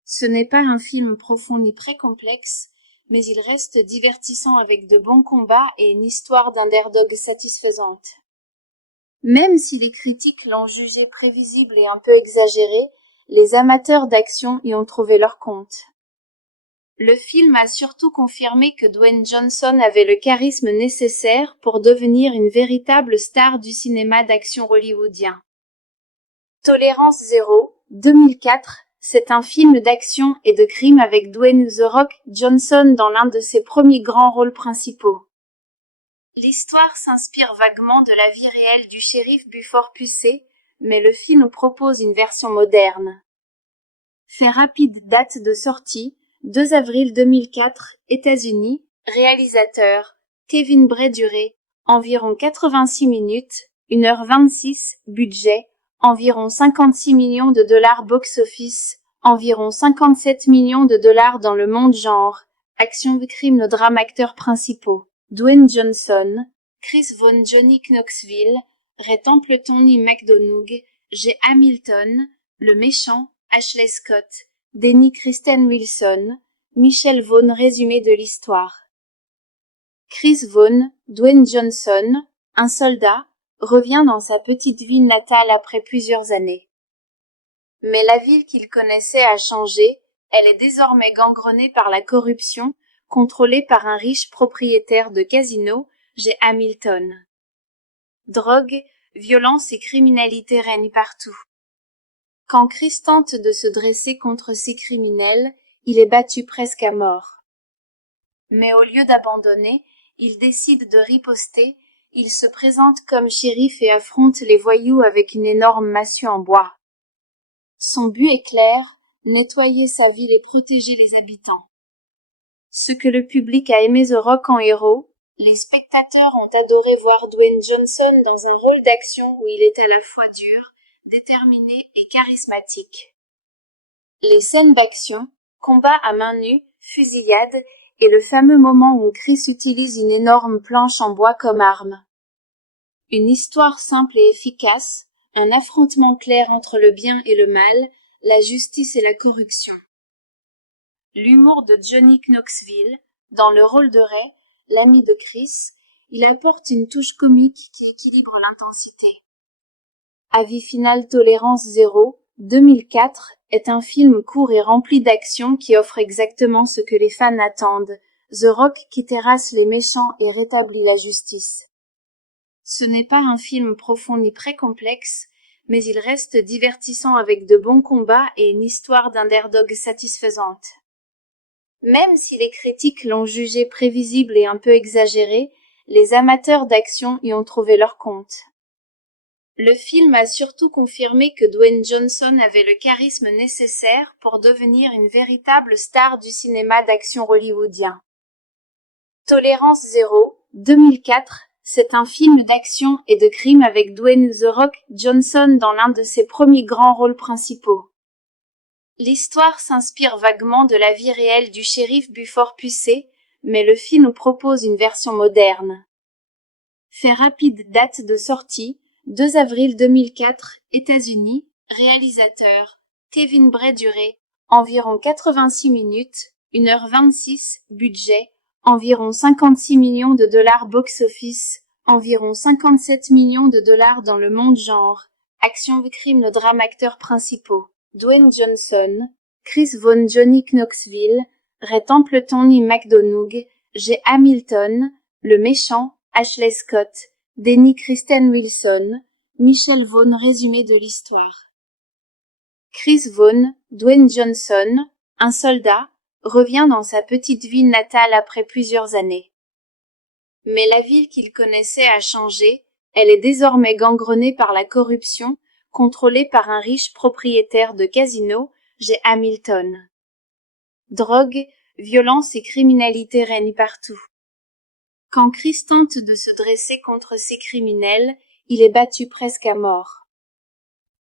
Ce n'est pas un film profond ni très complexe, mais il reste divertissant avec de bons combats et une histoire d'underdog satisfaisante. Même si les critiques l'ont jugé prévisible et un peu exagéré, les amateurs d'action y ont trouvé leur compte. Le film a surtout confirmé que Dwayne Johnson avait le charisme nécessaire pour devenir une véritable star du cinéma d'action hollywoodien. Tolérance zéro, 2004, c'est un film d'action et de crime avec Dwayne The Rock Johnson dans l'un de ses premiers grands rôles principaux. L'histoire s'inspire vaguement de la vie réelle du shérif Buford Pucet, mais le film propose une version moderne. Fait rapide, date de sortie, 2 avril 2004, États-Unis, réalisateur, Kevin Bray-Duré, environ 86 minutes, 1h26, budget, environ 56 millions de dollars box-office, environ 57 millions de dollars dans le monde genre, action crime drame acteurs principaux, Dwayne Johnson, Chris Vaughn Johnny Knoxville, Ray Templeton Lee McDonough, J. Hamilton, le méchant, Ashley Scott, Denny Kristen Wilson, Michelle Vaughn résumé de l'histoire. Chris Vaughn, Dwayne Johnson, un soldat, revient dans sa petite ville natale après plusieurs années. Mais la ville qu'il connaissait a changé, elle est désormais gangrenée par la corruption, contrôlée par un riche propriétaire de casino, J. Hamilton. Drogue, violence et criminalité règnent partout. Quand Chris tente de se dresser contre ces criminels, il est battu presque à mort. Mais au lieu d'abandonner, il décide de riposter, il se présente comme shérif et affronte les voyous avec une énorme massue en bois. Son but est clair, nettoyer sa ville et protéger les habitants. Ce que le public a aimé The Rock en héros, Les spectateurs ont adoré voir Dwayne Johnson dans un rôle d'action où il est à la fois dur, déterminé et charismatique. Les scènes d'action, combats à main nue, fusillades, et le fameux moment où Chris utilise une énorme planche en bois comme arme. Une histoire simple et efficace, un affrontement clair entre le bien et le mal, la justice et la corruption. L'humour de Johnny Knoxville, dans le rôle de Ray, l'ami de Chris, il apporte une touche comique qui équilibre l'intensité. Avis final Tolérance 0, 2004, est un film court et rempli d'action qui offre exactement ce que les fans attendent, The Rock qui terrasse les méchants et rétablit la justice. Ce n'est pas un film profond ni très complexe, mais il reste divertissant avec de bons combats et une histoire d'underdog satisfaisante. Même si les critiques l'ont jugé prévisible et un peu exagéré, les amateurs d'action y ont trouvé leur compte. Le film a surtout confirmé que Dwayne Johnson avait le charisme nécessaire pour devenir une véritable star du cinéma d'action hollywoodien. Tolérance 0, 2004, c'est un film d'action et de crime avec Dwayne The Rock Johnson dans l'un de ses premiers grands rôles principaux. L'histoire s'inspire vaguement de la vie réelle du shérif Buford Pucet, mais le film propose une version moderne. Fait rapide, date de sortie, 2 avril 2004, États-Unis, réalisateur, Kevin Bray-Duré, environ 86 minutes, 1h26, budget, environ 56 millions de dollars box-office, environ 57 millions de dollars dans le monde genre, action crime drame acteurs principaux, Dwayne Johnson, Chris Vaughn Johnny Knoxville, Ray Templeton Ian McDonough, J. Hamilton, le méchant, Ashley Scott, Denny Kristen Wilson, Michelle Vaughn résumé de l'histoire. Chris Vaughn, Dwayne Johnson, un soldat, revient dans sa petite ville natale après plusieurs années. Mais la ville qu'il connaissait a changé, elle est désormais gangrenée par la corruption, contrôlée par un riche propriétaire de casino, J. Hamilton. Drogue, violence et criminalité règnent partout. Quand Chris tente de se dresser contre ces criminels, il est battu presque à mort.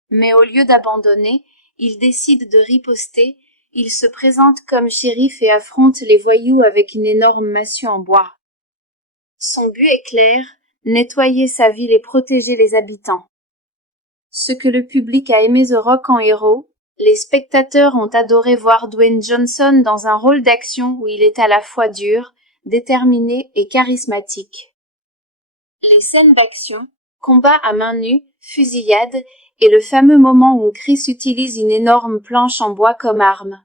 Mais au lieu d'abandonner, il décide de riposter, il se présente comme shérif et affronte les voyous avec une énorme massue en bois. Son but est clair, nettoyer sa ville et protéger les habitants. Ce que le public a aimé The Rock en héros, les spectateurs ont adoré voir Dwayne Johnson dans un rôle d'action où il est à la fois dur, déterminé et charismatique. Les scènes d'action, combats à main nue, fusillades, et le fameux moment où Chris utilise une énorme planche en bois comme arme.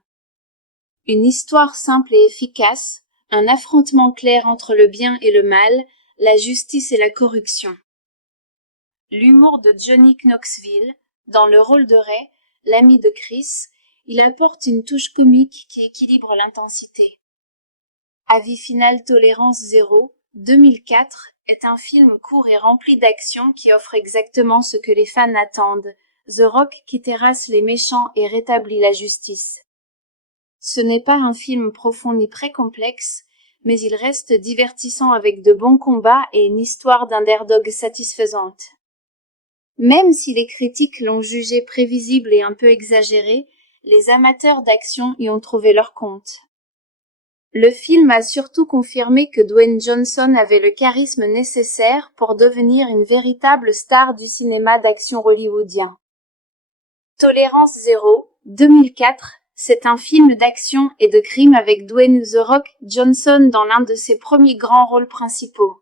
Une histoire simple et efficace, un affrontement clair entre le bien et le mal, la justice et la corruption. L'humour de Johnny Knoxville, dans le rôle de Ray, l'ami de Chris, il apporte une touche comique qui équilibre l'intensité. Avis final Tolérance 0, 2004, est un film court et rempli d'action qui offre exactement ce que les fans attendent, The Rock qui terrasse les méchants et rétablit la justice. Ce n'est pas un film profond ni très complexe, mais il reste divertissant avec de bons combats et une histoire d'underdog satisfaisante. Même si les critiques l'ont jugé prévisible et un peu exagéré, les amateurs d'action y ont trouvé leur compte. Le film a surtout confirmé que Dwayne Johnson avait le charisme nécessaire pour devenir une véritable star du cinéma d'action hollywoodien. Tolérance 0, 2004, c'est un film d'action et de crime avec Dwayne The Rock Johnson dans l'un de ses premiers grands rôles principaux.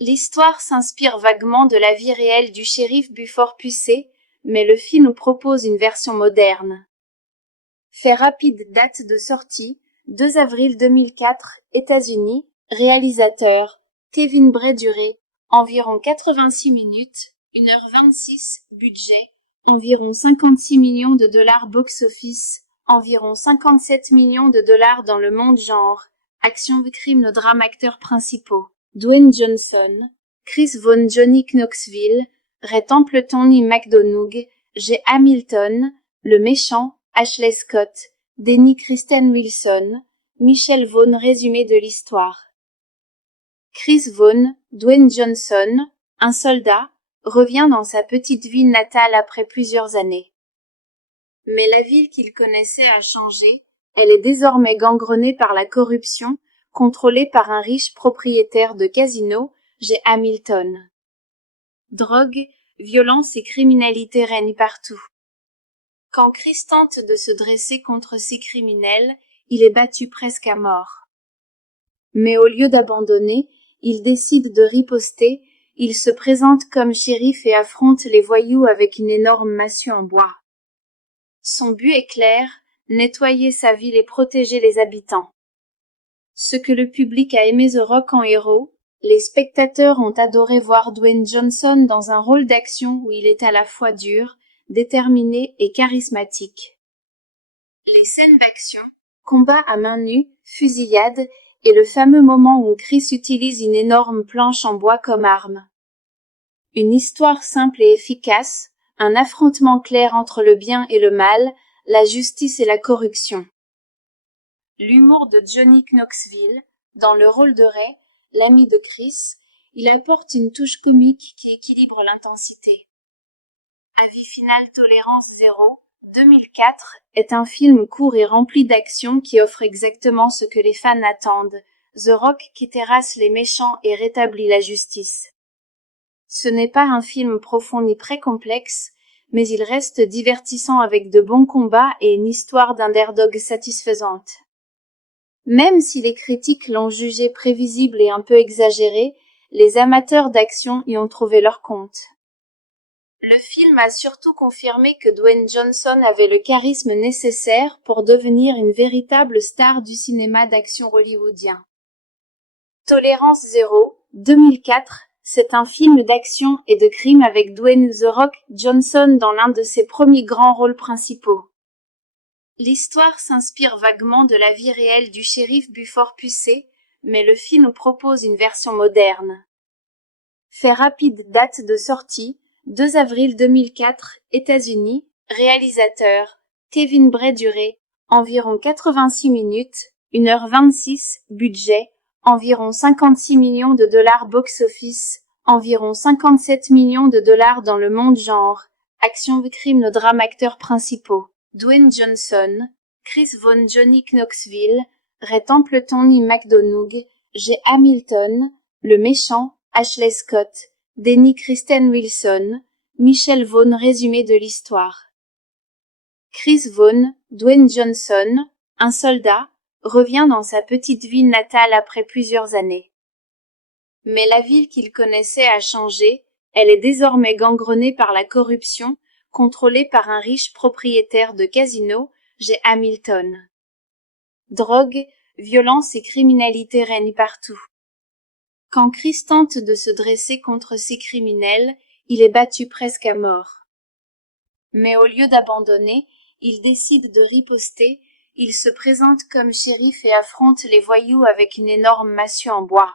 L'histoire s'inspire vaguement de la vie réelle du shérif Buford Pucet, mais le film propose une version moderne. Fait rapide, date de sortie, 2 avril 2004, États-Unis, réalisateur, Kevin Bray-Duré, environ 86 minutes, 1h26, budget, environ 56 millions de dollars box-office, environ 57 millions de dollars dans le monde genre, action crime drame acteurs principaux, Dwayne Johnson, Chris Vaughn Johnny Knoxville, Ray Templeton Ian McDonough, J. Hamilton, le méchant, Ashley Scott, Denny Kristen Wilson, Michelle Vaughn résumé de l'histoire. Chris Vaughn, Dwayne Johnson, un soldat, revient dans sa petite ville natale après plusieurs années. Mais la ville qu'il connaissait a changé, elle est désormais gangrenée par la corruption, contrôlée par un riche propriétaire de casino, J. Hamilton. Drogue, violence et criminalité règnent partout. Quand Chris tente de se dresser contre ces criminels, il est battu presque à mort. Mais au lieu d'abandonner, il décide de riposter, il se présente comme shérif et affronte les voyous avec une énorme massue en bois. Son but est clair, nettoyer sa ville et protéger les habitants. Ce que le public a aimé The Rock en héros, les spectateurs ont adoré voir Dwayne Johnson dans un rôle d'action où il est à la fois dur, déterminé et charismatique. Les scènes d'action, combats à main nue, fusillades, et le fameux moment où Chris utilise une énorme planche en bois comme arme. Une histoire simple et efficace, un affrontement clair entre le bien et le mal, la justice et la corruption. L'humour de Johnny Knoxville, dans le rôle de Ray, l'ami de Chris, il apporte une touche comique qui équilibre l'intensité. Avis final Tolérance 0, 2004, est un film court et rempli d'action qui offre exactement ce que les fans attendent, The Rock qui terrasse les méchants et rétablit la justice. Ce n'est pas un film profond ni très complexe, mais il reste divertissant avec de bons combats et une histoire d'underdog satisfaisante. Même si les critiques l'ont jugé prévisible et un peu exagéré, les amateurs d'action y ont trouvé leur compte. Le film a surtout confirmé que Dwayne Johnson avait le charisme nécessaire pour devenir une véritable star du cinéma d'action hollywoodien. Tolérance 0, 2004, c'est un film d'action et de crime avec Dwayne The Rock Johnson dans l'un de ses premiers grands rôles principaux. L'histoire s'inspire vaguement de la vie réelle du shérif Buford Pusey, mais le film propose une version moderne. Fait rapide, date de sortie, 2 avril 2004, États-Unis, réalisateur, Kevin Bray-Duré, environ 86 minutes, 1h26, budget, environ 56 millions de dollars box-office, environ 57 millions de dollars dans le monde genre, action crime drame acteurs principaux, Dwayne Johnson, Chris Vaughn Johnny Knoxville, Ray Templeton I. McDonough, J. Hamilton, le méchant, Ashley Scott, Denny Kristen Wilson, Michelle Vaughn résumé de l'histoire. Chris Vaughn, Dwayne Johnson, un soldat, revient dans sa petite ville natale après plusieurs années. Mais la ville qu'il connaissait a changé, elle est désormais gangrenée par la corruption, contrôlée par un riche propriétaire de casino, J. Hamilton. Drogue, violence et criminalité règnent partout. Quand Chris tente de se dresser contre ces criminels, il est battu presque à mort. Mais au lieu d'abandonner, il décide de riposter, il se présente comme shérif et affronte les voyous avec une énorme massue en bois.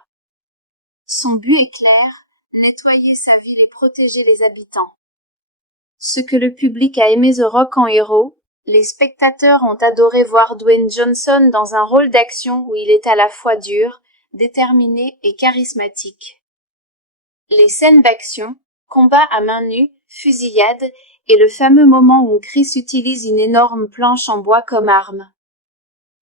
Son but est clair, nettoyer sa ville et protéger les habitants. Ce que le public a aimé The Rock en héros, les spectateurs ont adoré voir Dwayne Johnson dans un rôle d'action où il est à la fois dur, déterminé et charismatique. Les scènes d'action, combats à main nue, fusillades, et le fameux moment où Chris utilise une énorme planche en bois comme arme.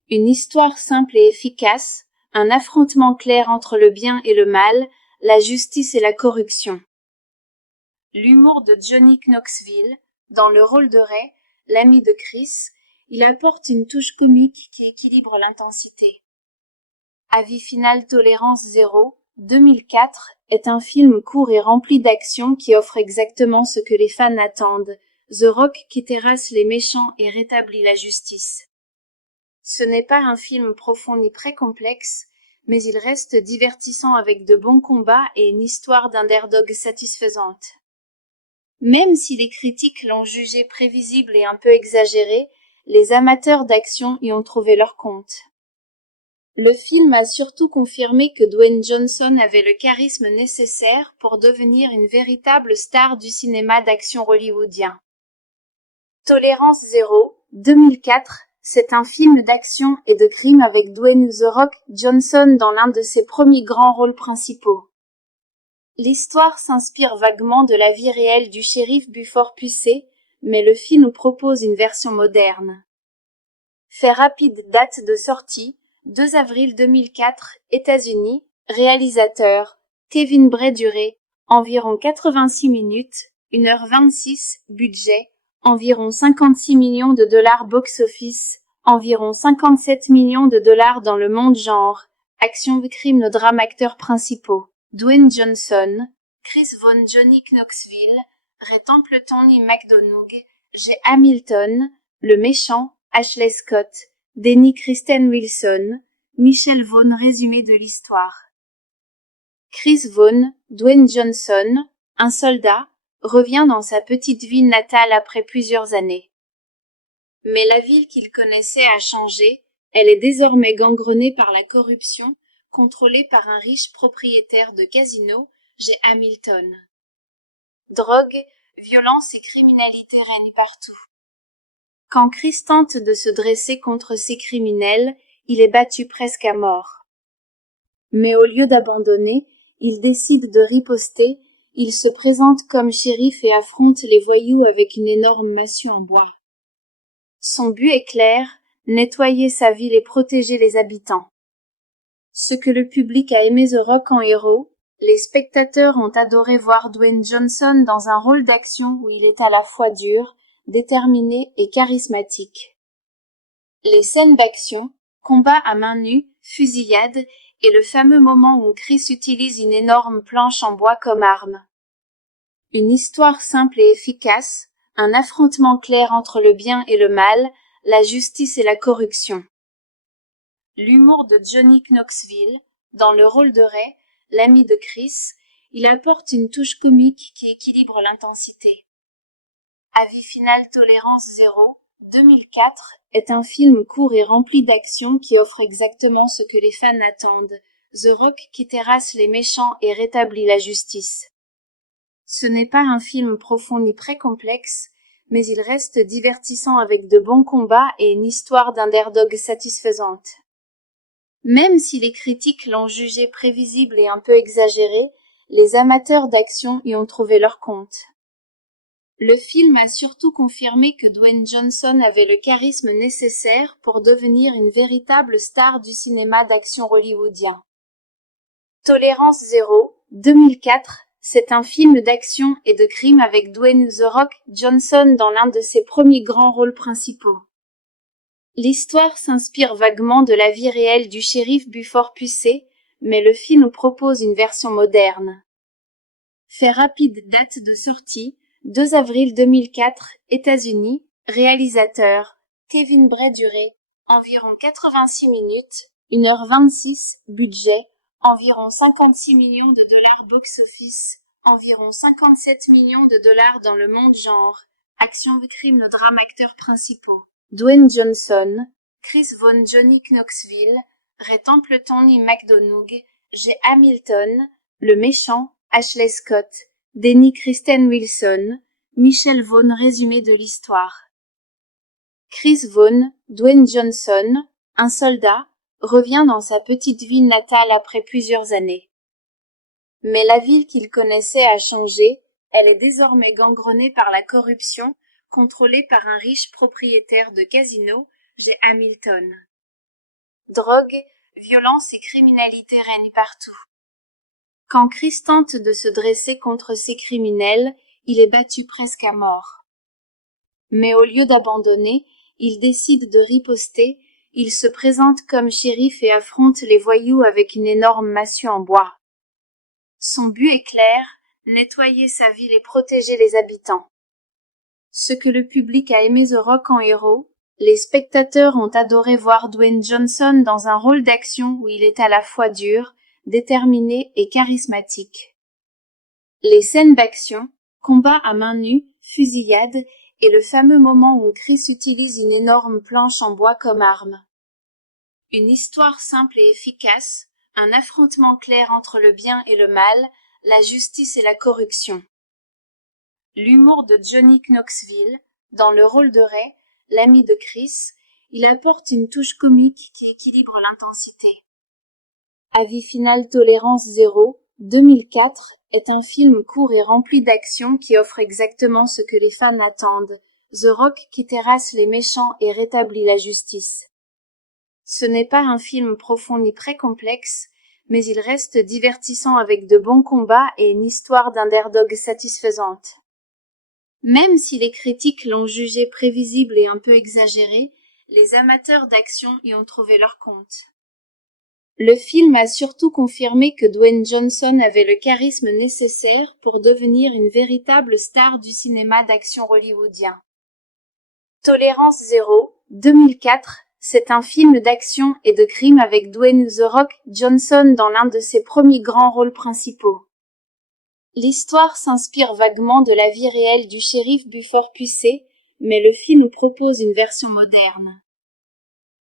Une histoire simple et efficace, un affrontement clair entre le bien et le mal, la justice et la corruption. L'humour de Johnny Knoxville, dans le rôle de Ray, l'ami de Chris, il apporte une touche comique qui équilibre l'intensité. Avis final Tolérance 0, 2004, est un film court et rempli d'action qui offre exactement ce que les fans attendent, The Rock qui terrasse les méchants et rétablit la justice. Ce n'est pas un film profond ni très complexe, mais il reste divertissant avec de bons combats et une histoire d'underdog satisfaisante. Même si les critiques l'ont jugé prévisible et un peu exagéré, les amateurs d'action y ont trouvé leur compte. Le film a surtout confirmé que Dwayne Johnson avait le charisme nécessaire pour devenir une véritable star du cinéma d'action hollywoodien. Tolérance 0, 2004, c'est un film d'action et de crime avec Dwayne The Rock Johnson dans l'un de ses premiers grands rôles principaux. L'histoire s'inspire vaguement de la vie réelle du shérif Buford Pusey, mais le film propose une version moderne. Fait rapide, date de sortie, 2 avril 2004, États-Unis, réalisateur, Kevin Bray-Duré, environ 86 minutes, 1h26, budget, environ 56 millions de dollars box-office, environ 57 millions de dollars dans le monde genre, action crime drame acteurs principaux, Dwayne Johnson, Chris Vaughn Johnny Knoxville, Ray Templeton Lee McDonough, J. Hamilton, le méchant, Ashley Scott, Denny Kristen Wilson, Michelle Vaughn résumé de l'histoire. Chris Vaughn, Dwayne Johnson, un soldat, revient dans sa petite ville natale après plusieurs années. Mais la ville qu'il connaissait a changé, elle est désormais gangrenée par la corruption, contrôlée par un riche propriétaire de casino, J. Hamilton. Drogue, violence et criminalité règnent partout. Quand Chris tente de se dresser contre ces criminels, il est battu presque à mort. Mais au lieu d'abandonner, il décide de riposter, il se présente comme shérif et affronte les voyous avec une énorme massue en bois. Son but est clair, nettoyer sa ville et protéger les habitants. Ce que le public a aimé The Rock en héros, les spectateurs ont adoré voir Dwayne Johnson dans un rôle d'action où il est à la fois dur, déterminé et charismatique. Les scènes d'action, combats à main nue, fusillades, et le fameux moment où Chris utilise une énorme planche en bois comme arme. Une histoire simple et efficace, un affrontement clair entre le bien et le mal, la justice et la corruption. L'humour de Johnny Knoxville, dans le rôle de Ray, l'ami de Chris, il apporte une touche comique qui équilibre l'intensité. Avis final Tolérance 0, 2004, est un film court et rempli d'action qui offre exactement ce que les fans attendent, The Rock qui terrasse les méchants et rétablit la justice. Ce n'est pas un film profond ni très complexe, mais il reste divertissant avec de bons combats et une histoire d'underdog satisfaisante. Même si les critiques l'ont jugé prévisible et un peu exagéré, les amateurs d'action y ont trouvé leur compte. Le film a surtout confirmé que Dwayne Johnson avait le charisme nécessaire pour devenir une véritable star du cinéma d'action hollywoodien. Tolérance 0, 2004, c'est un film d'action et de crime avec Dwayne The Rock Johnson dans l'un de ses premiers grands rôles principaux. L'histoire s'inspire vaguement de la vie réelle du shérif Buford Pusey, mais le film propose une version moderne. Fait rapide, date de sortie, 2 avril 2004, États-Unis, réalisateur, Kevin Bray-Duré, environ 86 minutes, 1h26, budget, environ 56 millions de dollars box-office, environ 57 millions de dollars dans le monde genre, action crime drame acteurs principaux, Dwayne Johnson, Chris Vaughn Johnny Knoxville, Ray Templeton Lee McDonough, J. Hamilton, le méchant, Ashley Scott, Denny Kristen Wilson, Michelle Vaughn résumé de l'histoire. Chris Vaughn, Dwayne Johnson, un soldat, revient dans sa petite ville natale après plusieurs années. Mais la ville qu'il connaissait a changé, elle est désormais gangrenée par la corruption, contrôlée par un riche propriétaire de casino, J. Hamilton. Drogue, violence et criminalité règnent partout. Quand Chris tente de se dresser contre ces criminels, il est battu presque à mort. Mais au lieu d'abandonner, il décide de riposter, il se présente comme shérif et affronte les voyous avec une énorme massue en bois. Son but est clair, nettoyer sa ville et protéger les habitants. Ce que le public a aimé The Rock en héros, les spectateurs ont adoré voir Dwayne Johnson dans un rôle d'action où il est à la fois dur, déterminé et charismatique. Les scènes d'action, combats à main nue, fusillades, et le fameux moment où Chris utilise une énorme planche en bois comme arme. Une histoire simple et efficace, un affrontement clair entre le bien et le mal, la justice et la corruption. L'humour de Johnny Knoxville, dans le rôle de Ray, l'ami de Chris, il apporte une touche comique qui équilibre l'intensité. Avis final Tolérance Zéro, 2004, est un film court et rempli d'action qui offre exactement ce que les fans attendent. The Rock qui terrasse les méchants et rétablit la justice. Ce n'est pas un film profond ni très complexe, mais il reste divertissant avec de bons combats et une histoire d'underdog satisfaisante. Même si les critiques l'ont jugé prévisible et un peu exagéré, les amateurs d'action y ont trouvé leur compte. Le film a surtout confirmé que Dwayne Johnson avait le charisme nécessaire pour devenir une véritable star du cinéma d'action hollywoodien. Tolérance Zéro, 2004, c'est un film d'action et de crime avec Dwayne The Rock Johnson dans l'un de ses premiers grands rôles principaux. L'histoire s'inspire vaguement de la vie réelle du shérif Buford Pusey, mais le film propose une version moderne.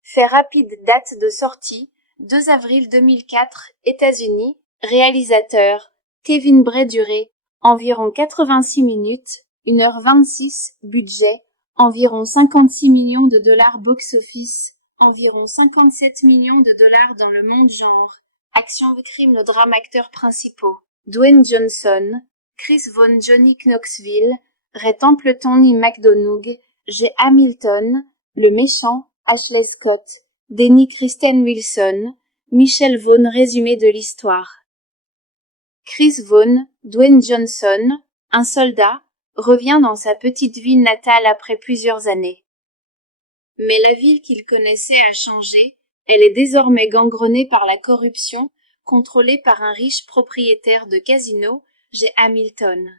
Fait rapide, date de sortie, 2 avril 2004, États-Unis, réalisateur, Kevin Bray-Duré, environ 86 minutes, 1h26, budget, environ 56 millions de dollars box-office, environ 57 millions de dollars dans le monde genre, action, crime, le drame, acteurs principaux, Dwayne Johnson, Chris Vaughn, Johnny Knoxville, Ray Templeton, Ian McDonough, J. Hamilton, le méchant, Ashley Scott, Denny Kristen Wilson, Michelle Vaughn. Résumé de l'histoire. Chris Vaughn, Dwayne Johnson, un soldat, revient dans sa petite ville natale après plusieurs années. Mais la ville qu'il connaissait a changé, elle est désormais gangrenée par la corruption, contrôlée par un riche propriétaire de casino, J. Hamilton.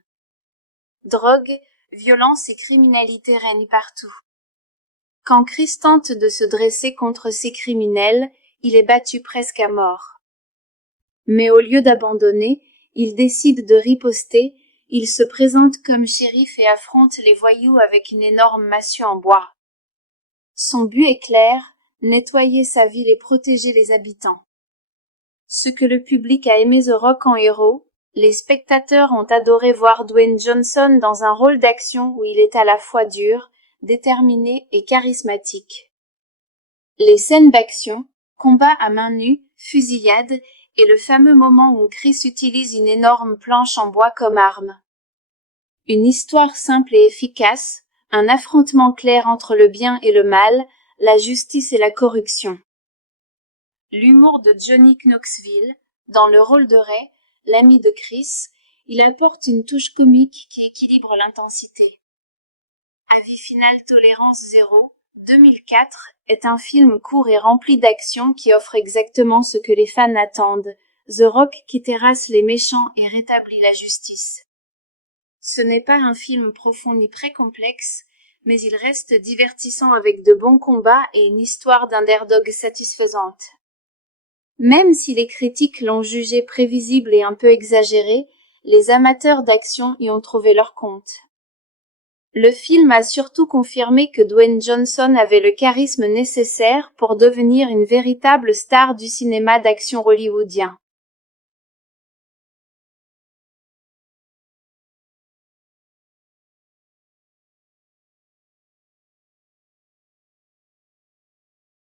Drogue, violence et criminalité règnent partout. Quand Chris tente de se dresser contre ces criminels, il est battu presque à mort. Mais au lieu d'abandonner, il décide de riposter, il se présente comme shérif et affronte les voyous avec une énorme massue en bois. Son but est clair, nettoyer sa ville et protéger les habitants. Ce que le public a aimé The Rock en héros, les spectateurs ont adoré voir Dwayne Johnson dans un rôle d'action où il est à la fois dur, déterminé et charismatique. Les scènes d'action, combats à main nue, fusillades, et le fameux moment où Chris utilise une énorme planche en bois comme arme. Une histoire simple et efficace, un affrontement clair entre le bien et le mal, la justice et la corruption. L'humour de Johnny Knoxville, dans le rôle de Ray, l'ami de Chris, il apporte une touche comique qui équilibre l'intensité. Avis final Tolérance Zéro, 2004, est un film court et rempli d'action qui offre exactement ce que les fans attendent. The Rock qui terrasse les méchants et rétablit la justice. Ce n'est pas un film profond ni très complexe, mais il reste divertissant avec de bons combats et une histoire d'underdog satisfaisante. Même si les critiques l'ont jugé prévisible et un peu exagéré, les amateurs d'action y ont trouvé leur compte. Le film a surtout confirmé que Dwayne Johnson avait le charisme nécessaire pour devenir une véritable star du cinéma d'action hollywoodien.